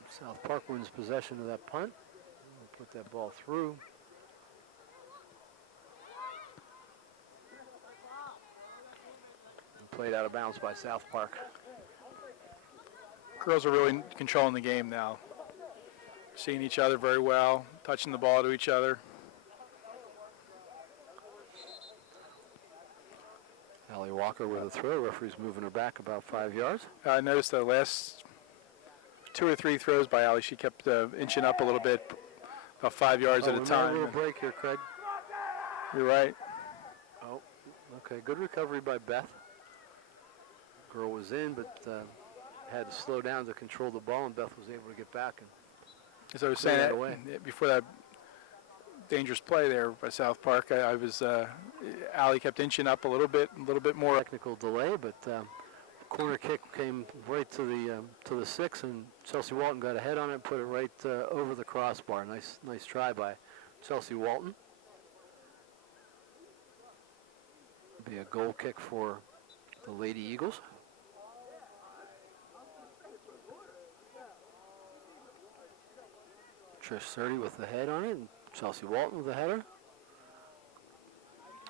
South Park wins possession of that punt. We'll put that ball through. And played out of bounds by South Park. Girls are really controlling the game now. Seeing each other very well, touching the ball to each other. Allie Walker with a throw. Referee's moving her back about 5 yards. I noticed the last 2 or 3 throws by Allie, she kept inching up a little bit, about 5 yards at a We made time. a little break here, Craig. You're right. Oh, okay. Good recovery by Beth. Girl was in, but had to slow down to control the ball, and Beth was able to get back. And As I was Clear saying, that away. before that dangerous play there by South Park, I was Allie kept inching up a little bit more. technical delay, but corner kick came right to the 6, and Chelsea Walton got ahead on it, put it right over the crossbar. Nice try by Chelsea Walton. Be a goal kick for the Lady Eagles. Trish Surdy with the head on it, and Chelsea Walton with the header.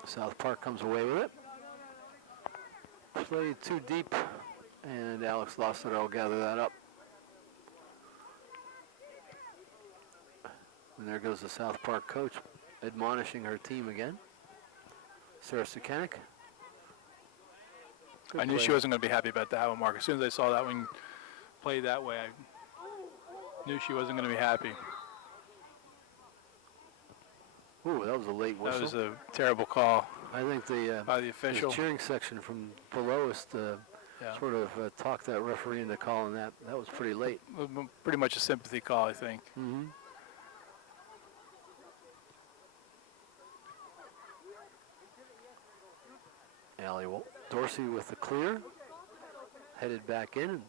South Park comes away with it. Played too deep, and Alex Lassiter will gather that up. And there goes the South Park coach admonishing her team again. Sarah Sukanic. I knew she wasn't going to be happy about that one, Mark. As soon as I saw that one played that way, I knew she wasn't going to be happy. Ooh, that was a late whistle. That was a terrible call I think by the the official. cheering section from below us Yeah. sort of talked that referee into calling that. That was pretty late. Pretty much a sympathy call, I think. Mm-hmm. Allie Dorsey with the clear. Headed back in. And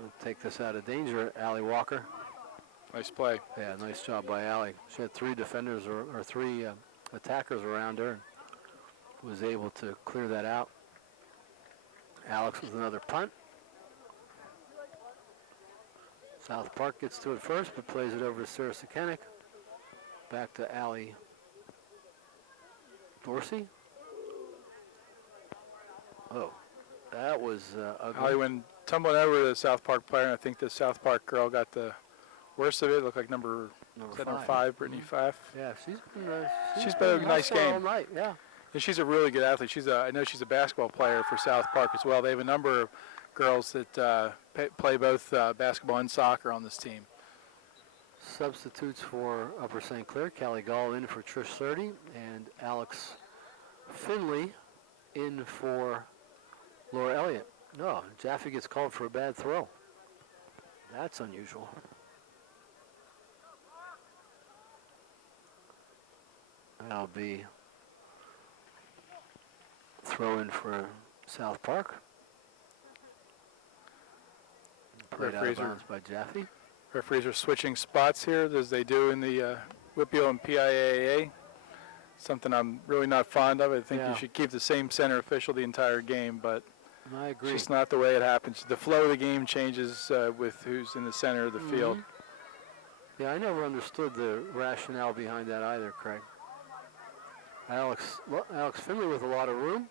we'll take this out of danger. Allie Walker. Nice play. Yeah, nice job by Allie. She had 3 defenders or 3 attackers around her. And was able to clear that out. Alex with another punt. South Park gets to it first, but plays it over to Sarah Sukanic. Back to Allie Dorsey. Oh, that was ugly. Allie went tumbling over the South Park player, and I think the South Park girl got the worst of it. Looked like number 5, Brittany Pfaff. Yeah, She's been a nice hustling all game. night. Yeah. And she's a really good athlete. I know she's a basketball player for South Park as well. They have a number of girls that play both basketball and soccer on this team. Substitutes for Upper St. Clair. Callie Gall in for Trish Surdy, and Alex Finley in for Laura Elliott. No, Jaffe gets called for a bad throw. That's unusual. That'll be throw in for South Park. Played out of bounds by Jaffe. Referees are switching spots here as they do in the WPIAL and PIAA. Something I'm really not fond of. I think Yeah. you should keep the same center official the entire game, but I it's agree. just not the way it happens. The flow of the game changes with who's in the center of the field. Yeah, I never understood the rationale behind that either, Craig. Alex Finley with a lot of room,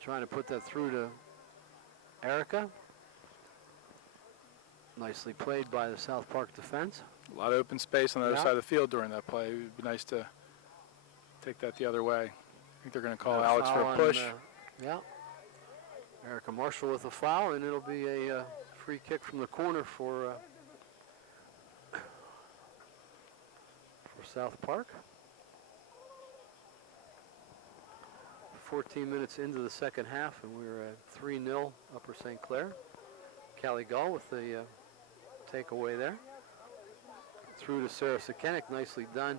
trying to put that through to Erica. Nicely played by the South Park defense. A lot of open space on the other Yeah. side of the field during that play. It would be nice to take that the other way. I think they're going to call Got Alex for foul a on, push. Yeah. Erica Marshall with a foul, and it'll be a free kick from the corner for South Park. 14 minutes into the second half, and we're at 3-0 Upper St. Clair. Callie Gall with the takeaway there. Through to Sarah Sekenick, nicely done.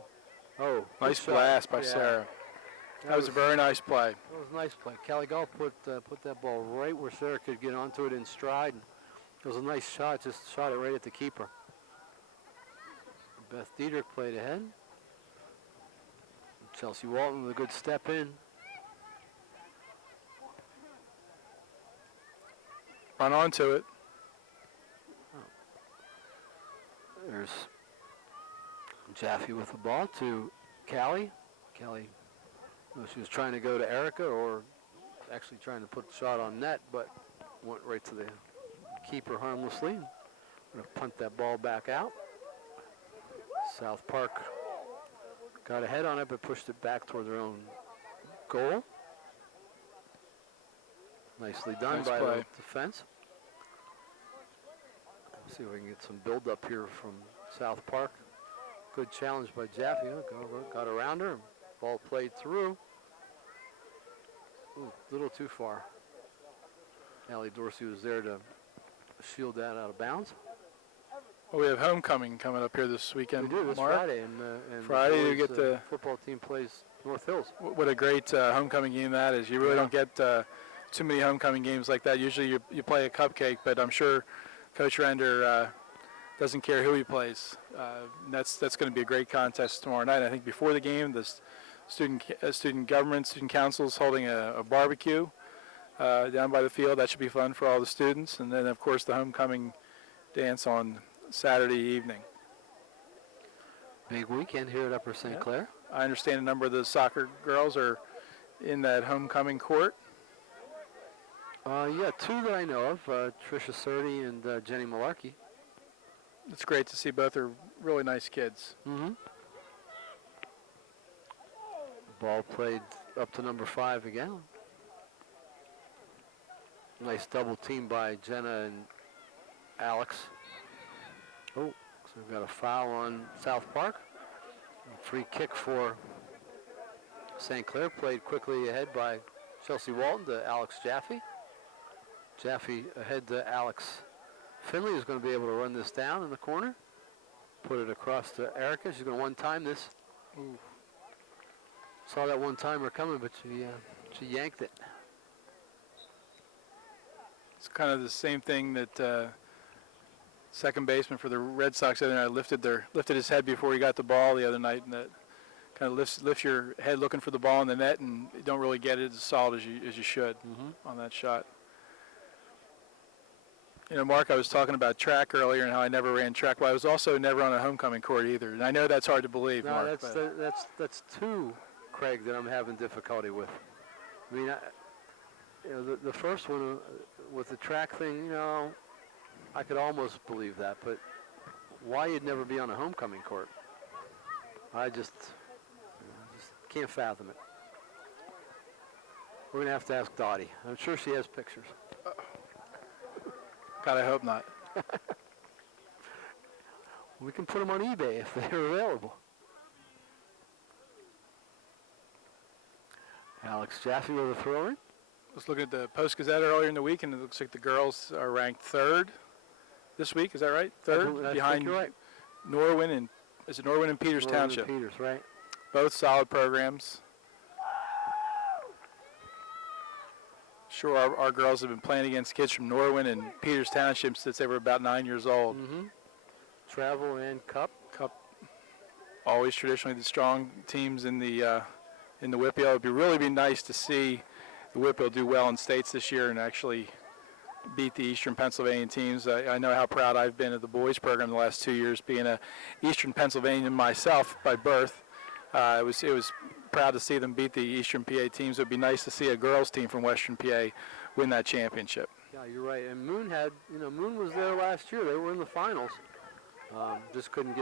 Oh, Nice good shot. blast by Yeah, Sarah. That was a very nice play. That was a nice play. Callie Gall put that ball right where Sarah could get onto it in stride. It was a nice shot, just shot it right at the keeper. Beth Diedrich played ahead. Chelsea Walton with a good step in. Run onto it. There's Jaffe with the ball to Callie. Callie, she was trying to go to Erica, or actually trying to put the shot on net, but went right to the keeper harmlessly. Going to punt that ball back out. South Park got ahead on it, but pushed it back toward their own goal. Nicely done Nice by play. the defense. See if we can get some build up here from South Park. Good challenge by Jaffe. Got around her. Ball played through. Ooh, a little too far. Allie Dorsey was there to shield that out of bounds. Well, we have homecoming coming up here this weekend. We do this Mark. Friday, and Friday the you get the football team plays North Hills. What a great homecoming game that is. You really don't get too many homecoming games like that. Usually you play a cupcake, but I'm sure Coach Render doesn't care who he plays. That's going to be a great contest tomorrow night. I think before the game, the student government, student council is holding a barbecue down by the field. That should be fun for all the students. And then, of course, the homecoming dance on Saturday evening. Big weekend here at Upper St. Clair. I understand a number of the soccer girls are in that homecoming court. Yeah, two that I know of, Tricia Surdy and Jenny Malarkey. It's great to see both are really nice kids. Mm-hmm. Ball played up to number 5 again. Nice double team by Jenna and Alex. Oh, so we've got a foul on South Park. Free kick for St. Clair, played quickly ahead by Chelsea Walton to Alex Jaffe. Jaffe ahead to Alex Finley, who's going to be able to run this down in the corner. Put it across to Erica. She's going to one-time this. Ooh. Saw that one-timer coming, but she yanked it. It's kind of the same thing that second baseman for the Red Sox the other night lifted his head before he got the ball the other night, and that kind of lifts your head looking for the ball in the net, and you don't really get it as solid as you should on that shot. You know, Mark, I was talking about track earlier and how I never ran track, but I was also never on a homecoming court either. And I know that's hard to believe, no, Mark. That's two, Craig, that I'm having difficulty with. I mean, the first one with the track thing, I could almost believe that, but why you'd never be on a homecoming court, I just can't fathom it. We're going to have to ask Dottie. I'm sure she has pictures. God, I hope not. We can put them on eBay if they're available. Alex Jaffe with a throw-in. I was looking at the Post-Gazette earlier in the week, and it looks like the girls are ranked 3rd this week. Is that right? 3rd? I behind think you're right. Norwin and, is it Norwin and Peters Norwin Township? and Peters, right. Both solid programs. Sure, our girls have been playing against kids from Norwin and Peters Township since they were about 9 years old. Travel and Cup. Always traditionally the strong teams in the Whitfield. It'd really be nice to see the Whitfield do well in states this year and actually beat the Eastern Pennsylvania teams. I know how proud I've been of the boys program the last 2 years, being a Eastern Pennsylvanian myself by birth. It was proud to see them beat the Eastern PA teams. It would be nice to see a girls team from Western PA win that championship. Yeah, you're right. And Moon Moon was there last year. They were in the finals. Just couldn't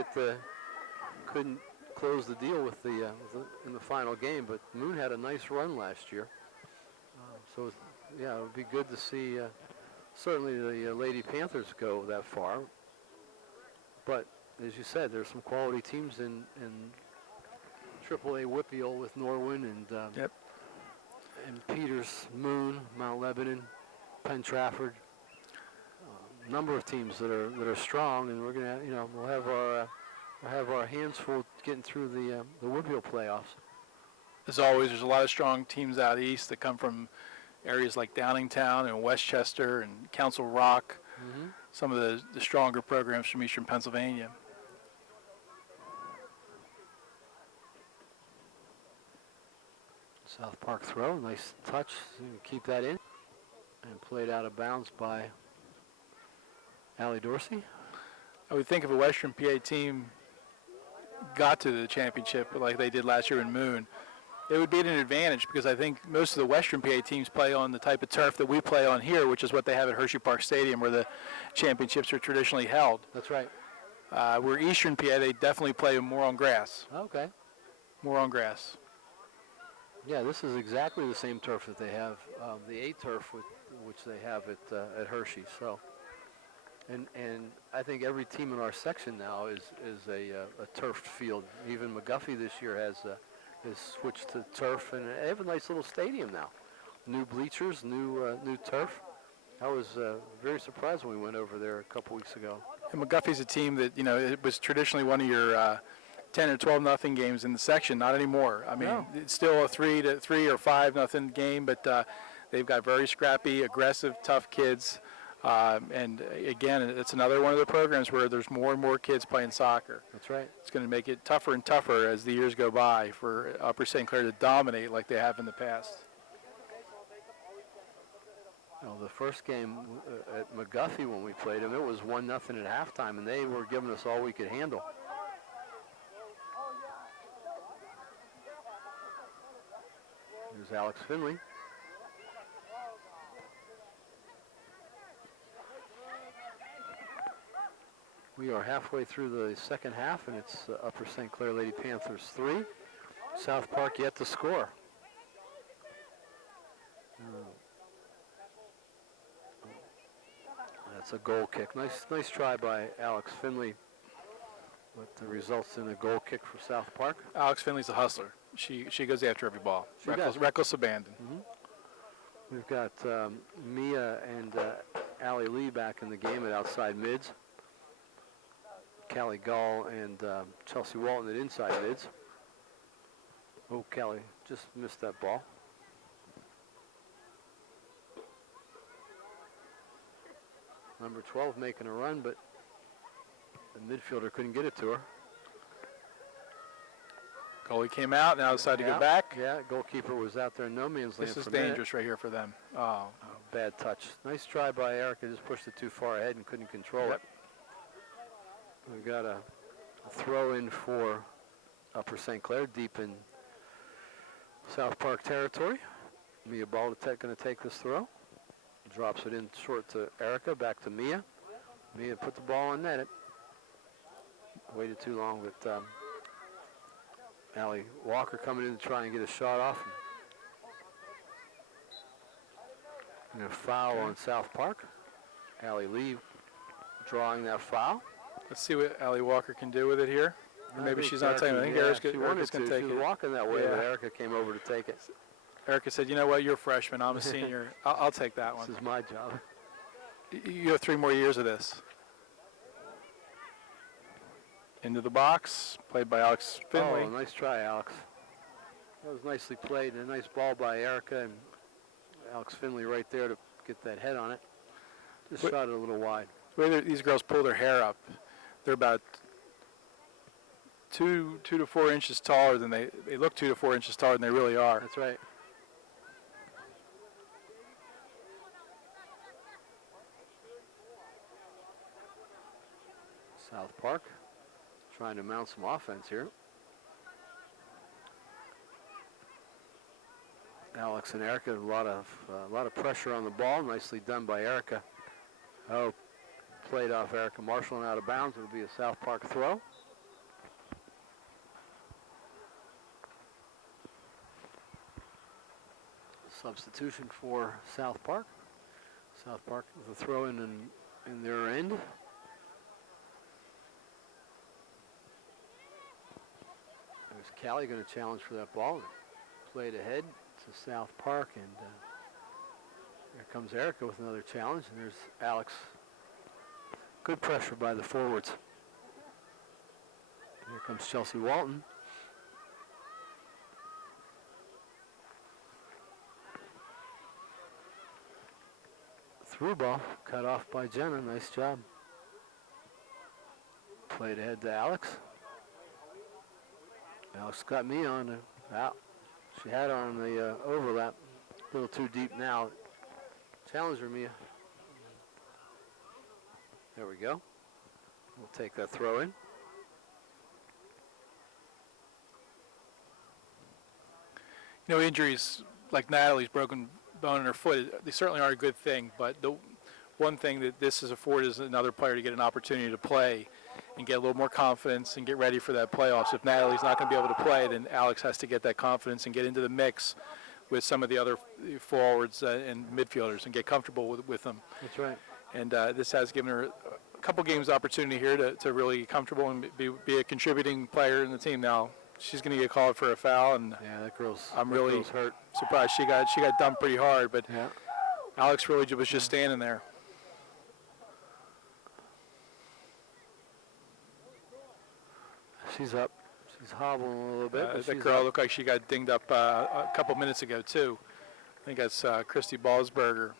close the deal in the final game. But Moon had a nice run last year. So yeah, it would be good to see. Certainly the Lady Panthers go that far. But as you said, there's some quality teams in AAA Whitfield with Norwin and and Peters, Moon, Mount Lebanon, Penn Trafford. Number of teams that are strong, and we're gonna, we'll have our hands full getting through the Woodville playoffs. As always, there's a lot of strong teams out east that come from areas like Downingtown and Westchester and Council Rock, some of the stronger programs from eastern Pennsylvania. South Park throw, nice touch, keep that in, and played out of bounds by Allie Dorsey. I would think if a Western PA team got to the championship like they did last year in Moon, it would be at an advantage because I think most of the Western PA teams play on the type of turf that we play on here, which is what they have at Hershey Park Stadium where the championships are traditionally held. That's right. Where Eastern PA, they definitely play more on grass. Okay. More on grass. Yeah, this is exactly the same turf that they have, the A turf, which they have at Hershey. So, and I think every team in our section now is a turfed field. Even McGuffey this year has switched to turf, and they have a nice little stadium now. New bleachers, new turf. I was very surprised when we went over there a couple weeks ago. And McGuffey's a team that, it was traditionally one of your 10 or 12 nothing games in the section. Not anymore. I mean, No. It's still a 3 or 5 nothing game, but they've got very scrappy, aggressive, tough kids. And again, it's another one of the programs where there's more and more kids playing soccer. That's right. It's going to make it tougher and tougher as the years go by for Upper St. Clair to dominate like they have in the past. Well, the first game at McGuffey when we played them, it was 1-0 at halftime, and they were giving us all we could handle. Here's Alex Finley. We are halfway through the second half, and it's Upper St. Clair Lady Panthers 3. South Park yet to score. That's a goal kick. Nice try by Alex Finley, but results in a goal kick for South Park. Alex Finley's a hustler. She goes after every ball. She does. Reckless abandon. We've got Mia and Allie Lee back in the game at outside mids. Callie Gall and Chelsea Walton at inside mids. Oh, Callie just missed that ball. Number 12 making a run, but the midfielder couldn't get it to her. Goalie came out, now decided to go back. Yeah, goalkeeper was out there in no man's land. This is for a minute. dangerous right here for them. Oh. Bad touch. Nice try by Erica, just pushed it too far ahead and couldn't control it. We've got a throw in for Upper St. Clair, deep in South Park territory. Mia Baldatek going to take this throw. Drops it in short to Erica, back to Mia. Mia put the ball on net. It waited too long, but Allie Walker coming in to try and get a shot off. And a foul on South Park. Allie Lee drawing that foul. Let's see what Allie Walker can do with it here. Maybe she's not taking it. I think Erica's she wanted going to. to take She it. was walking that way, Yeah. but Erica came over to take it. Erica said, you know what, you're a freshman, I'm a senior. I'll take that one. This is my job. You have 3 more years of this. Into the box, played by Alex Finley. Oh, nice try, Alex. That was nicely played, and a nice ball by Erica, and Alex Finley right there to get that head on it. Just shot it a little wide. The way these girls pull their hair up, they're about 2 to 4 inches taller than they look 2 to 4 inches taller than they really are. That's right. South Park trying to mount some offense here. Alex and Erica, a lot of pressure on the ball. Nicely done by Erica. Oh, played off Erica Marshall and out of bounds. It'll be a South Park throw. Substitution for South Park. South Park with a throw in their end. There's Callie going to challenge for that ball. Played ahead to South Park, and here comes Erica with another challenge, and there's Alex. Good pressure by the forwards. Here comes Chelsea Walton. Through ball, cut off by Jenna. Nice job. Played ahead to Alex. Alex got me on the out. She had her on the overlap. A little too deep now. Challenger, Mia. There we go. We'll take that throw in. You know, injuries like Natalie's broken bone in her foot, they certainly are a good thing, but the one thing that this has afforded is another player to get an opportunity to play and get a little more confidence and get ready for that playoffs. If Natalie's not going to be able to play, then Alex has to get that confidence and get into the mix with some of the other forwards and midfielders and get comfortable with them. That's right. And this has given her a couple games opportunity here to really get comfortable and be a contributing player in the team. Now she's going to get called for a foul, and Yeah, that girl's, I'm that really girl's hurt. surprised she got dumped pretty hard, but Yeah. Alex really was just standing there. She's up. She's hobbling a little bit. but That she's girl up. looked like she got dinged up a couple minutes ago too. I think that's Christy Ballsberger.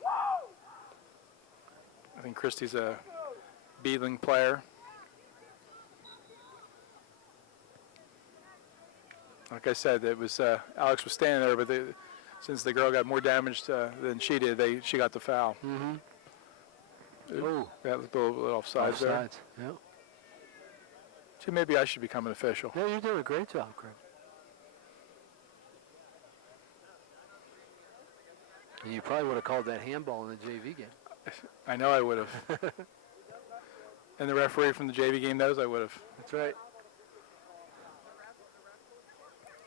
I think Christy's a Beedling player. Like I said, it was Alex was standing there, but since the girl got more damaged than she did, she got the foul. Mm-hmm. Oh, That was a little offside there. offsides. Yeah. See, maybe I should become an official. Yeah, you're doing a great job, Greg. You probably would have called that handball in the JV game. I know I would have. And the referee from the JV game knows I would have. That's right.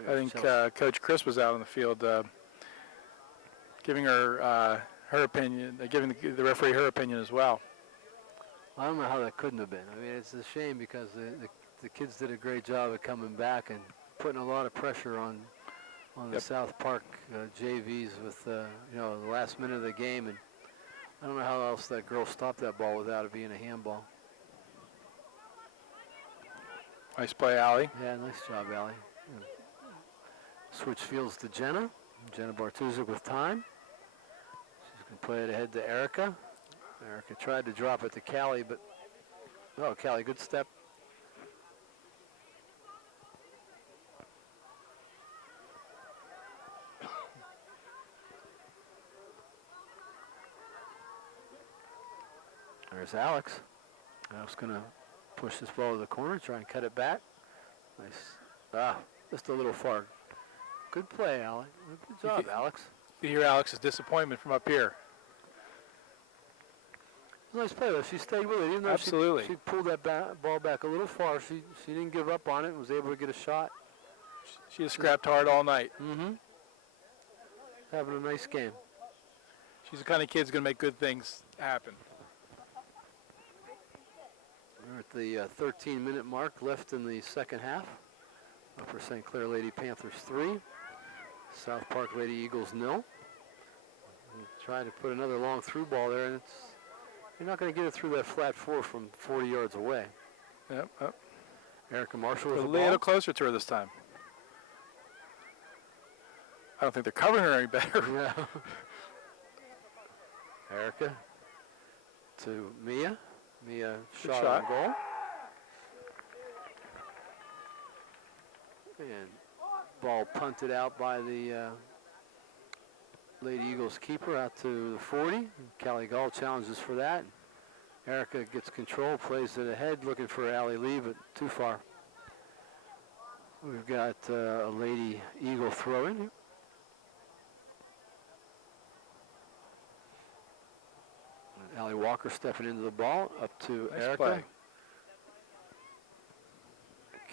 I think Chelsea. Coach Chris was out on the field giving her her opinion, giving the referee her opinion as well. I don't know how that couldn't have been. I mean, it's a shame because the kids did a great job of coming back and putting a lot of pressure on the Yep. South Park JVs with the last minute of the game, and I don't know how else that girl stopped that ball without it being a handball. Nice play, Allie. Yeah, nice job, Allie. Yeah. Switch fields to Jenna. Jenna Bartuzik with time. She's going to play it ahead to Erica. Erica tried to drop it to Callie, but Callie, good step. There's Alex. Alex going to push this ball to the corner, try and cut it back. Nice. Just a little far. Good play, Alex. Good job, Alex. You hear Alex's disappointment from up here. Nice play, though. She stayed with it. Even though Absolutely. she pulled that ball back a little far, she didn't give up on it and was able to get a shot. She has scrapped hard all night. Mm-hmm. Having a nice game. She's the kind of kid who's going to make good things happen. We're at the 13-minute mark left in the second half. Upper St. Clair Lady Panthers 3. South Park Lady Eagles 0. Try to put another long through ball there, and you're not going to get it through that flat four from 40 yards away. Yep. Erica Marshall A with the little ball. closer to her this time. I don't think they're covering her any better. Yeah. Erica to Mia. Mia Good shot shot. on goal. And ball punted out by the Lady Eagles keeper out to the 40. Callie Gall challenges for that. Erica gets control, plays it ahead, looking for Allie Lee, but too far. We've got a Lady Eagle throw in here. Allie Walker stepping into the ball, up to Nice Erica. play.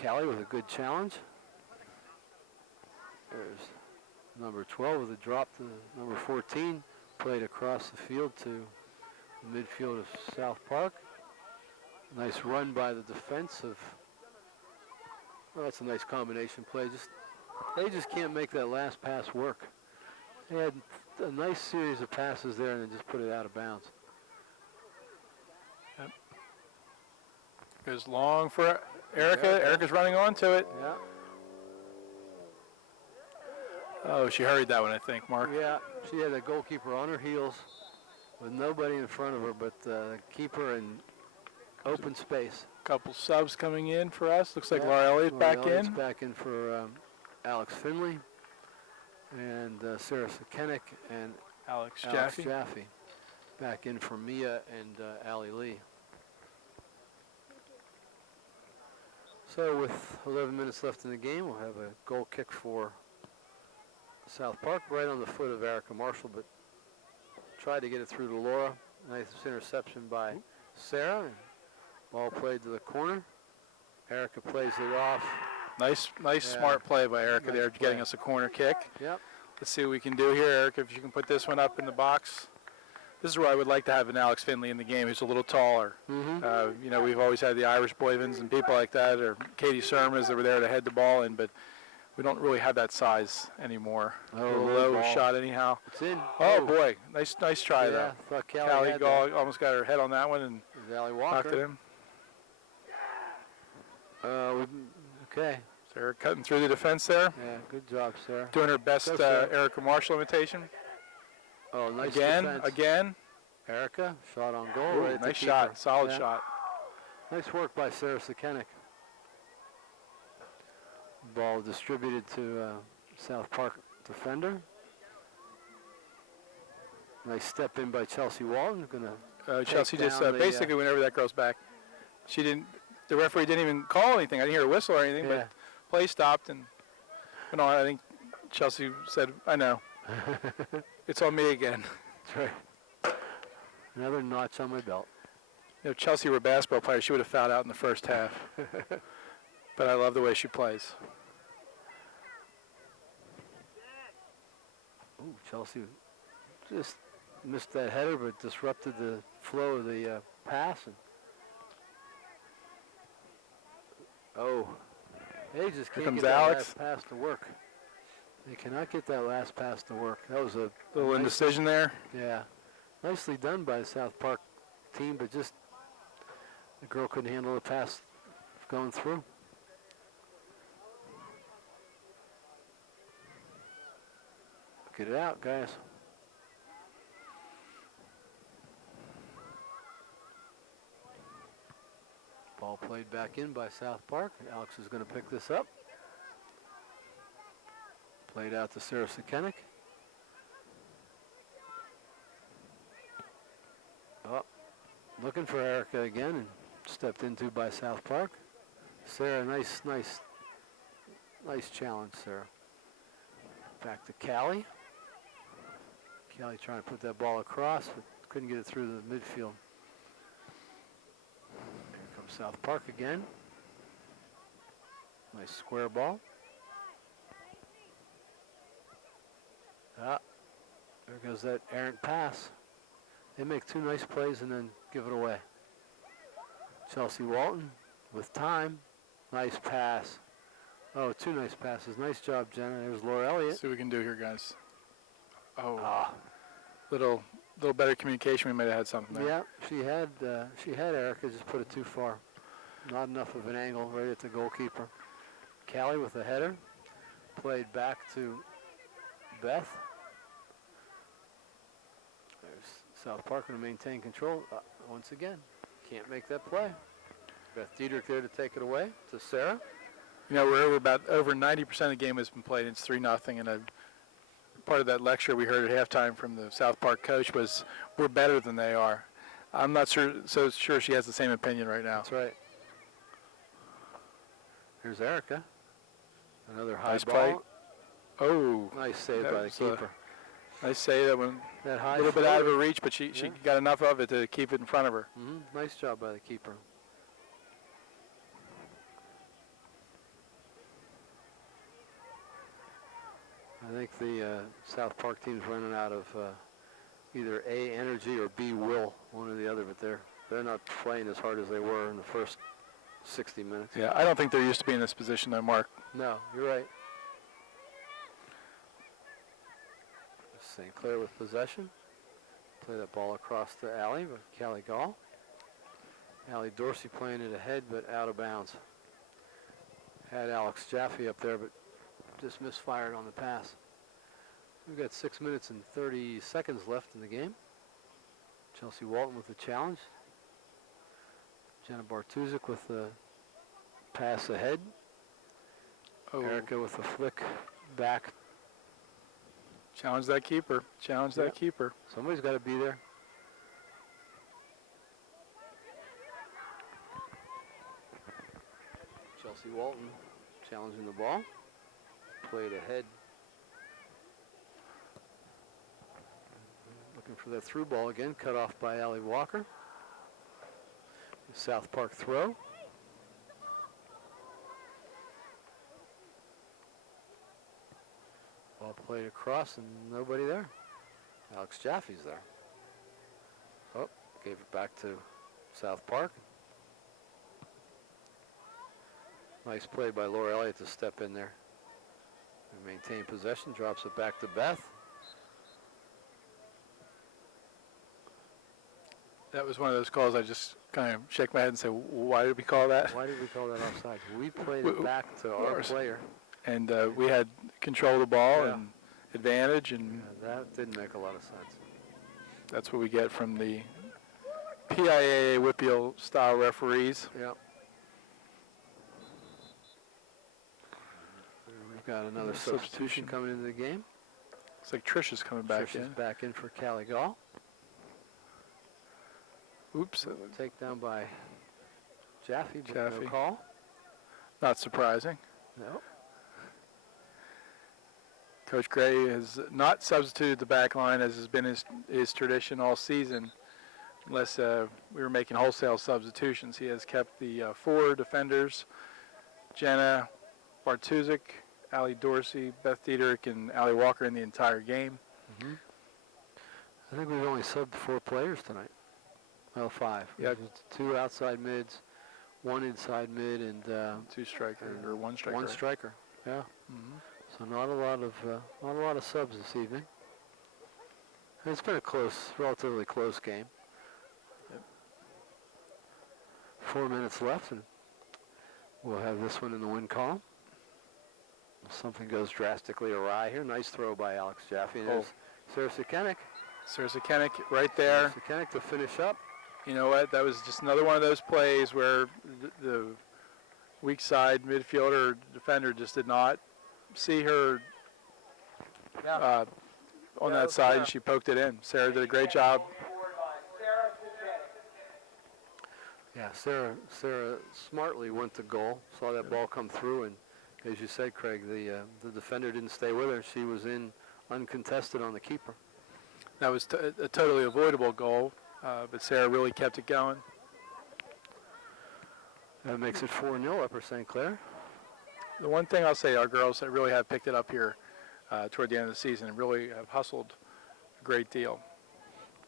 Callie with a good challenge. There's number 12 with a drop to number 14. Played across the field to the midfield of South Park. Nice run by the defense of, well, that's a nice combination play. They just can't make that last pass work. He had a nice series of passes there and then just put it out of bounds. Goes long for Erica. Erica. Erica's running onto it. Yeah, Oh, she hurried that one, I think, Mark. yeah. She had a goalkeeper on her heels with nobody in front of her but the keeper in open space. Couple subs coming in for us. Looks like Yeah, Laura Elliott Laura back Elliott's in. back in for Alex Finley and Sarah Sekenik and Alex Alex Jaffe. Jaffe back in for Mia and Allie Lee. So with 11 minutes left in the game, we'll have a goal kick for South Park right on the foot of Erica Marshall, but tried to get it through to Laura. Nice interception by Sarah. And ball played to the corner. Erica plays it off. Nice, Yeah. smart play by Erica Nice there, play. getting us a corner kick. Yep. Let's see what we can do here, Erica, if you can put this one up in the box. This is where I would like to have an Alex Finley in the game, who's a little taller. Mm-hmm. You know, we've always had the Irish Boyvens and people like that, or Katie Surmas that were there to head the ball in, but we don't really have that size anymore. Oh, a little low low ball. shot anyhow. It's in. Oh, boy, nice try yeah, though. thought Callie Callie had Gall almost got her head on that one and that. Is Allie knocked it Walker. in. Okay. Sarah cutting through the defense there, Yeah, good job, Sarah. doing her best Go, Sarah. Erica Marshall imitation. Oh, nice Again. defense. Erica, shot on goal. Ooh, Right at the nice keeper. shot, solid Yeah. shot. Nice work by Sarah Sekenik. Ball distributed to South Park defender. Nice step in by Chelsea Walton. Gonna Chelsea take just down the, basically whenever that girl's back, she didn't. The referee didn't even call anything. I didn't hear a whistle or anything, yeah. but play stopped and. You know, I think Chelsea said, "I know, it's on me again." That's right. Another notch on my belt. You know, if Chelsea were a basketball player, she would have fouled out in the first half. But I love the way she plays. Ooh, Chelsea just missed that header, but disrupted the flow of the pass. And they just Here can't comes get that Alex. last pass to work. They cannot get that last pass to work. That was a Little nice- indecision there. Yeah, nicely done by the South Park team, but just the girl couldn't handle the pass going through. Get it out, guys. Ball played back in by South Park. Alex is going to pick this up. Played out to Sarah Sekenik. Oh, looking for Erica again and stepped into by South Park. Sarah, nice challenge, Sarah. Back to Callie. Callie trying to put that ball across, but couldn't get it through the midfield. Here comes South Park again. Nice square ball. Ah, there goes that errant pass. They make two nice plays and then give it away. Chelsea Walton with time. Nice pass. Oh, two nice passes. Nice job, Jenna. There's Laura Elliott. See what we can do here, guys. Oh, Ah, little better communication. We might have had something there. yeah, she had Erica, just put it too far. Not enough of an angle right at the goalkeeper. Callie with a header. Played back to Beth. There's South Park going to maintain control once again. Can't make that play. Beth Diedrich there to take it away to Sarah. You know, over 90% of the game has been played. It's 3-0, and part of that lecture we heard at halftime from the South Park coach was, "We're better than they are." I'm not so sure she has the same opinion right now. That's right. Here's Erica. Another high Nice ball. play. Oh, Nice save That by the was, keeper. nice save. That one That high a little bit out of floater. her reach, but she Yeah. got enough of it to keep it in front of her. Nice job by the keeper. I think the South Park team's running out of either A, energy, or B, will, one or the other, but they're not playing as hard as they were in the first 60 minutes. Yeah, I don't think they're used to being in this position, though, Mark. No, you're right. St. Clair with possession. Play that ball across to Allie, but Callie Gall. Allie Dorsey playing it ahead, but out of bounds. Had Alex Jaffe up there, but just misfired on the pass. We've got 6 minutes and 30 seconds left in the game. Chelsea Walton with the challenge. Jenna Bartuzik with the pass ahead. Oh, Erica with the flick back. challenge that keeper. Challenge that Yep. keeper. Somebody's got to be there. Chelsea Walton challenging the ball. Played ahead. Looking for that through ball again. Cut off by Allie Walker. South Park throw. Ball played across and nobody there. Alex Jaffe's there. Oh, gave it back to South Park. Nice play by Laura Elliott to step in there and maintain possession. Drops it back to Beth. That was one of those calls I just kind of shake my head and say, why did we call that? Why did we call that offside? We played it back to our player. And we had control of the ball Yeah. and advantage, and That didn't make a lot of sense. that's what we get from the PIAA Whippeal style referees. Yep. We've got another substitution coming into the game. Looks like Trish is coming back Trish is in. back in for Callie Gall. Oops, Takedown by Jaffe, but Jaffe. no call. not surprising. No. Coach Gray has not substituted the back line as has been his tradition all season, unless we were making wholesale substitutions. He has kept the 4 defenders, Jenna Bartuzik, Allie Dorsey, Beth Diederich, and Allie Walker in the entire game. Mm-hmm. I think we've only subbed 4 players tonight. Well, 5. Yeah. 2 outside mids, 1 inside mid, and 2 striker or 1 striker. 1 striker. Yeah. Mhm. So not a lot of subs this evening. And it's been a relatively close game. Yep. 4 minutes left, and we'll have this one in the win column. Something goes drastically awry here. Nice throw by Alex Jaffe. And there's Sarah Sikenik. Sarah Sikenik right there. Sikenik to finish up. You know what? That was just another one of those plays where the weak side midfielder defender just did not see her on that side, and she poked it in. Sarah did a great job. Yeah, Sarah smartly went to goal, saw that ball come through, and as you said, Craig, the defender didn't stay with her. She was in uncontested on the keeper. That was a totally avoidable goal, but Sarah really kept it going. That makes it 4-0 Upper St. Clair. The one thing I'll say, our girls that really have picked it up here toward the end of the season and really have hustled a great deal.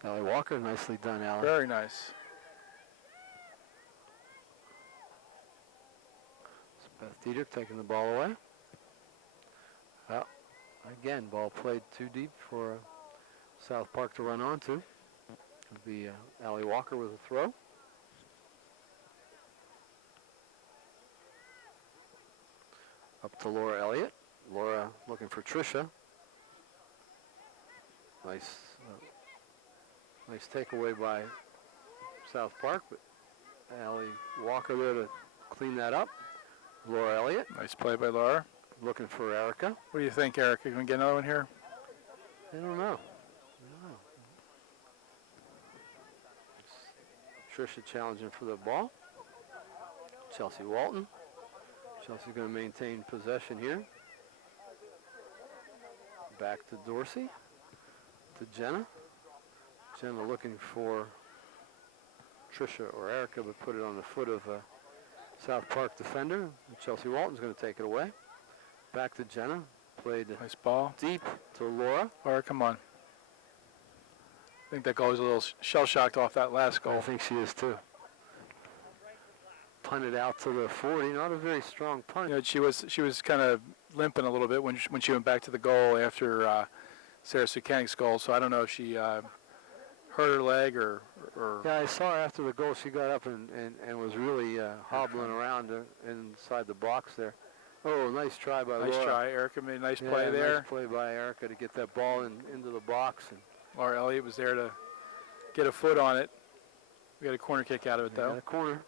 Allie Walker, nicely done, Allie. Very nice. It's Beth Diederich taking the ball away. Well, again, ball played too deep for South Park to run onto. It'll be Allie Walker with a throw. Up to Laura Elliott. Laura looking for Tricia. Nice takeaway by South Park, but Allie Walker there to clean that up. Laura Elliott Nice play by Laura. looking for Erica. What do you think, Erica? Can we get another one here? I don't know. Tricia challenging for the ball. Chelsea Walton. Chelsea's going to maintain possession here. Back to Dorsey. To Jenna. Jenna looking for Tricia or Erica, but put it on the foot of a South Park defender. And Chelsea Walton's going to take it away. Back to Jenna. Played Nice ball. deep to Laura. Laura, come on. I think that goal was a little shell-shocked off that last I goal. think she is too. Punted out to the 40. Not a very strong punt. You know, she was kind of limping a little bit when she went back to the goal after Sarasota County Skulls, so I don't know if she hurt her leg or Yeah, I saw her after the goal. She got up and was really hobbling around inside the box there. Oh, nice try by nice Laura. try. Erica made a nice Yeah, play there. Nice play by Erica to get that ball into the box. And Laura Elliott was there to get a foot on it. We got a corner kick out of it, they got though. a corner.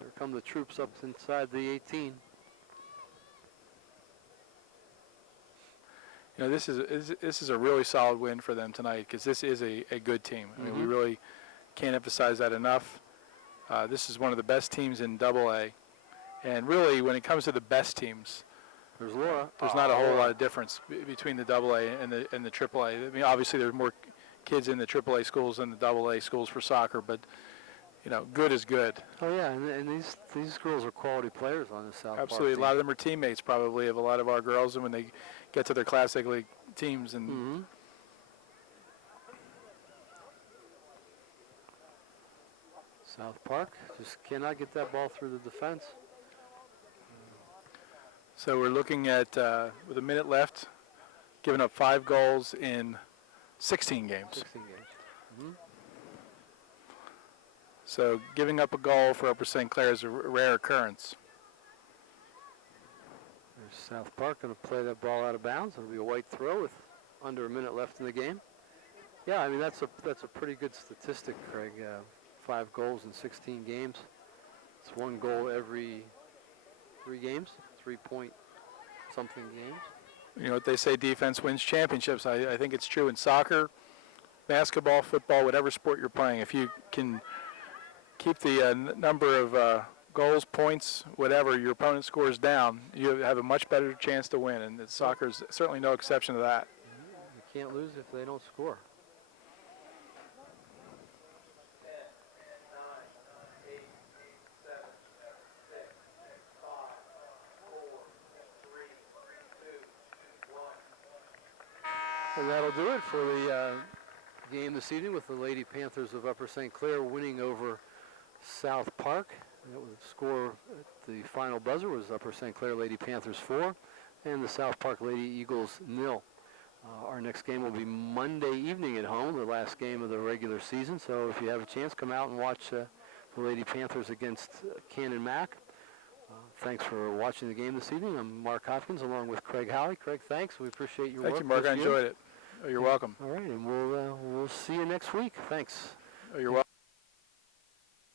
There come the troops up inside the 18. You know, this is a really solid win for them tonight because this is a good team. I mean, we really can't emphasize that enough. This is one of the best teams in AA. And really, when it comes to the best teams, There's Laura. there's not a whole lot of difference between the AA and the AAA. I mean, obviously, there's more kids in the AAA schools than the AA schools for soccer, but you know, good is good. Oh yeah, and these girls are quality players on the South Absolutely, Park a lot of them are teammates probably of a lot of our girls, and when they get to their Classic League teams, and South Park just cannot get that ball through the defense. so we're looking at with a minute left, giving up 5 goals in 16 games. 16 games. So giving up a goal for Upper St. Clair is a rare occurrence. There's South Park going to play that ball out of bounds. It'll be a white throw with under a minute left in the game. Yeah, I mean that's a pretty good statistic, Craig. 5 goals in 16 games. It's 1 goal every 3 games, 3-point-something games. You know what they say, defense wins championships. I think it's true in soccer, basketball, football, whatever sport you're playing. If you can keep the number of goals, points, whatever your opponent scores down, you have a much better chance to win, and soccer is certainly no exception to that. You can't lose if they don't score. And that'll do it for the game this evening with the Lady Panthers of Upper St. Clair winning over South Park. That was the score at the final buzzer was Upper St. Clair Lady Panthers 4 and the South Park Lady Eagles 0. Our next game will be Monday evening at home, the last game of the regular season. So if you have a chance, come out and watch the Lady Panthers against Cannon Mac. Thanks for watching the game this evening. I'm Mark Hopkins along with Craig Howley. Craig, thanks. We appreciate your work. Thank you, Mark. I enjoyed it. Oh, you're welcome. All right, and we'll see you next week. Thanks. Oh, you're welcome.